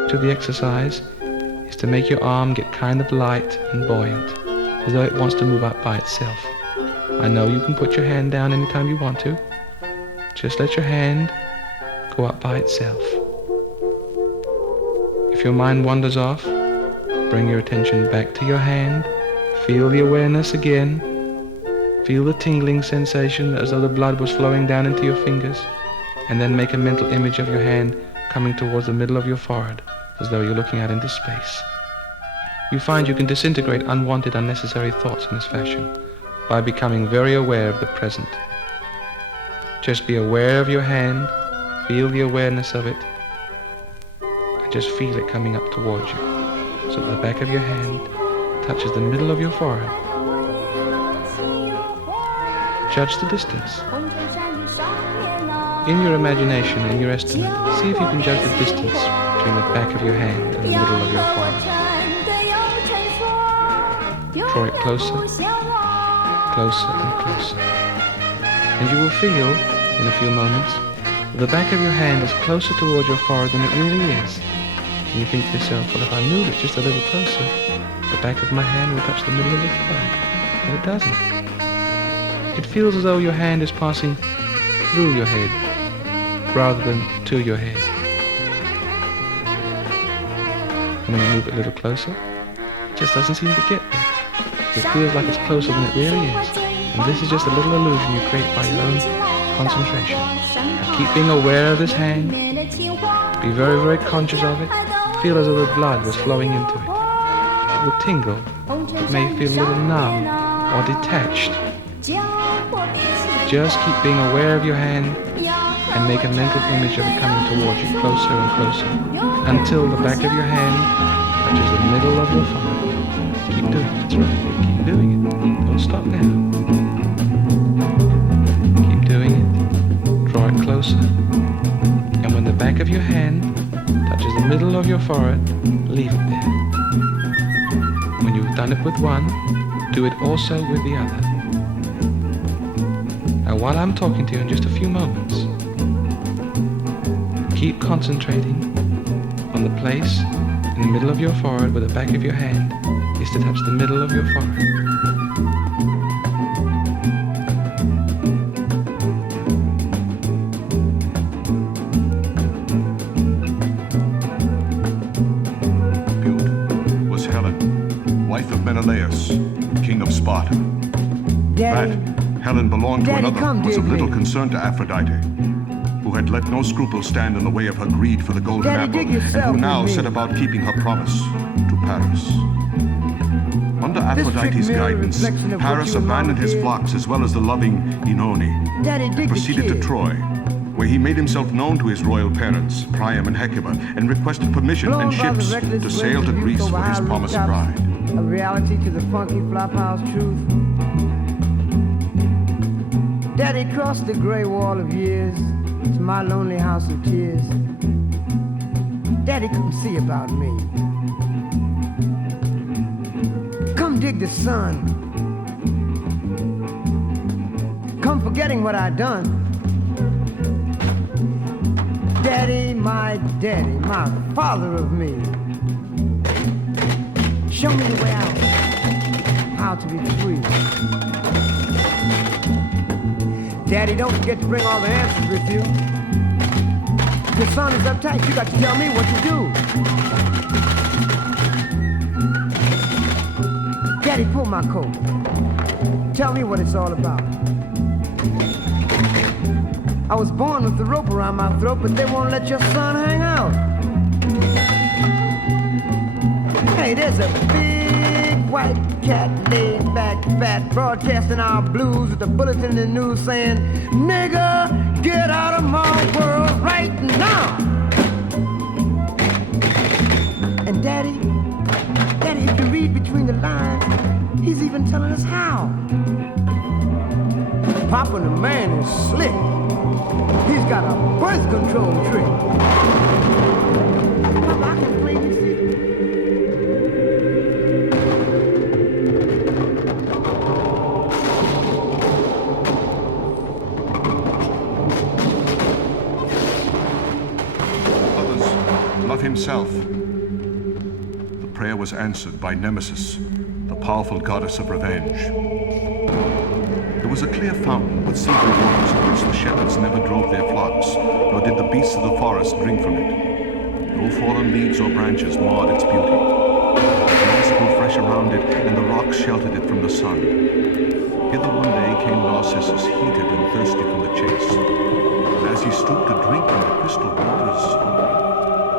To the exercise is to make your arm get kind of light and buoyant, as though it wants to move up by itself. I know you can put your hand down anytime you want to. Just let your hand go up by itself. If your mind wanders off, bring your attention back to your hand. Feel the awareness again. Feel the tingling sensation as though the blood was flowing down into your fingers, and then make a mental image of your hand coming towards the middle of your forehead, as though you're looking out into space. You find you can disintegrate unwanted, unnecessary thoughts in this fashion by becoming very aware of the present. Just be aware of your hand, feel the awareness of it, and just feel it coming up towards you, so that the back of your hand touches the middle of your forehead. Judge the distance. In your imagination, in your estimate, see if you can judge the distance between the back of your hand and the middle of your forehead. Draw it closer, closer and closer. And you will feel, in a few moments, that the back of your hand is closer towards your forehead than it really is. And you think to yourself, well, if I move it just a little closer, the back of my hand will touch the middle of the forehead. But it doesn't. It feels as though your hand is passing through your head, rather than to your head. And when you move it a little closer, it just doesn't seem to get there. It feels like it's closer than it really is. And this is just a little illusion you create by your own concentration. Now keep being aware of this hand. Be very, very conscious of it. Feel as though the blood was flowing into it. It will tingle. It may feel a little numb or detached. Just keep being aware of your hand and make a mental image of it coming towards you closer and closer until the back of your hand touches the middle of your forehead. Keep doing it, that's right. Keep doing it. Don't stop now. Keep doing it. Draw it closer. And when the back of your hand touches the middle of your forehead, leave it there. When you've done it with one, do it also with the other. Now, while I'm talking to you in just a few moments, keep concentrating on the place in the middle of your forehead where the back of your hand is to touch the middle of your forehead. Was Helen, wife of Menelaus, king of Sparta. Daddy. That Helen belonged to Daddy, another come, who was of dig little me. concern to Aphrodite, who had let no scruple stand in the way of her greed for the golden Daddy, apple, dig and yourself who with now me. set about keeping her promise to Paris. Under This Aphrodite's trick mirror guidance, reflection of what Paris you and Mama abandoned his did. flocks as well as the loving Oenone, Daddy, dig and the proceeded to kid. Troy, where he made himself known to his royal parents, Priam and Hecuba, and requested permission Blown and by the ships reckless to sail winds to of youth Greece over for his high promised rooftops, bride. A reality to the funky flophouse truth. Daddy crossed the gray wall of years to my lonely house of tears. Daddy, come see about me. Come dig the sun. Come forgetting what I done. Daddy, my father of me. Show me the way out, how to be free. Daddy, don't forget to bring all the answers with you. Your son is uptight, you got to tell me what to do. Daddy, pull my coat. Tell me what it's all about. I was born with the rope around my throat, but they won't let your son hang out. Hey, there's a big white cat laid back fat, broadcasting our blues with the bulletin in the news saying, nigga, get out of my world right now. And Daddy, if you read between the lines, he's even telling us how. Papa the man is slick. He's got a birth control trick. Papa, I can plainly see. Others love himself. The prayer was answered by Nemesis, the powerful goddess of revenge. There was a clear fountain with silver waters to which the shepherds never drove their flocks, nor did the beasts of the forest drink from it. No fallen leaves or branches marred its beauty. The grass grew fresh around it, and the rocks sheltered it from the sun. Hither one day came Narcissus, heated and thirsty from the chase. And as he stooped to drink from the crystal waters,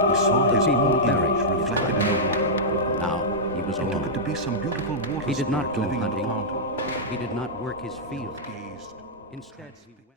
he saw his own image reflected in the water. Now he was He took alone. it to be some beautiful water He did not spirit go living in the hunting. fountain. He did not work his field. Gazed. Instead, he went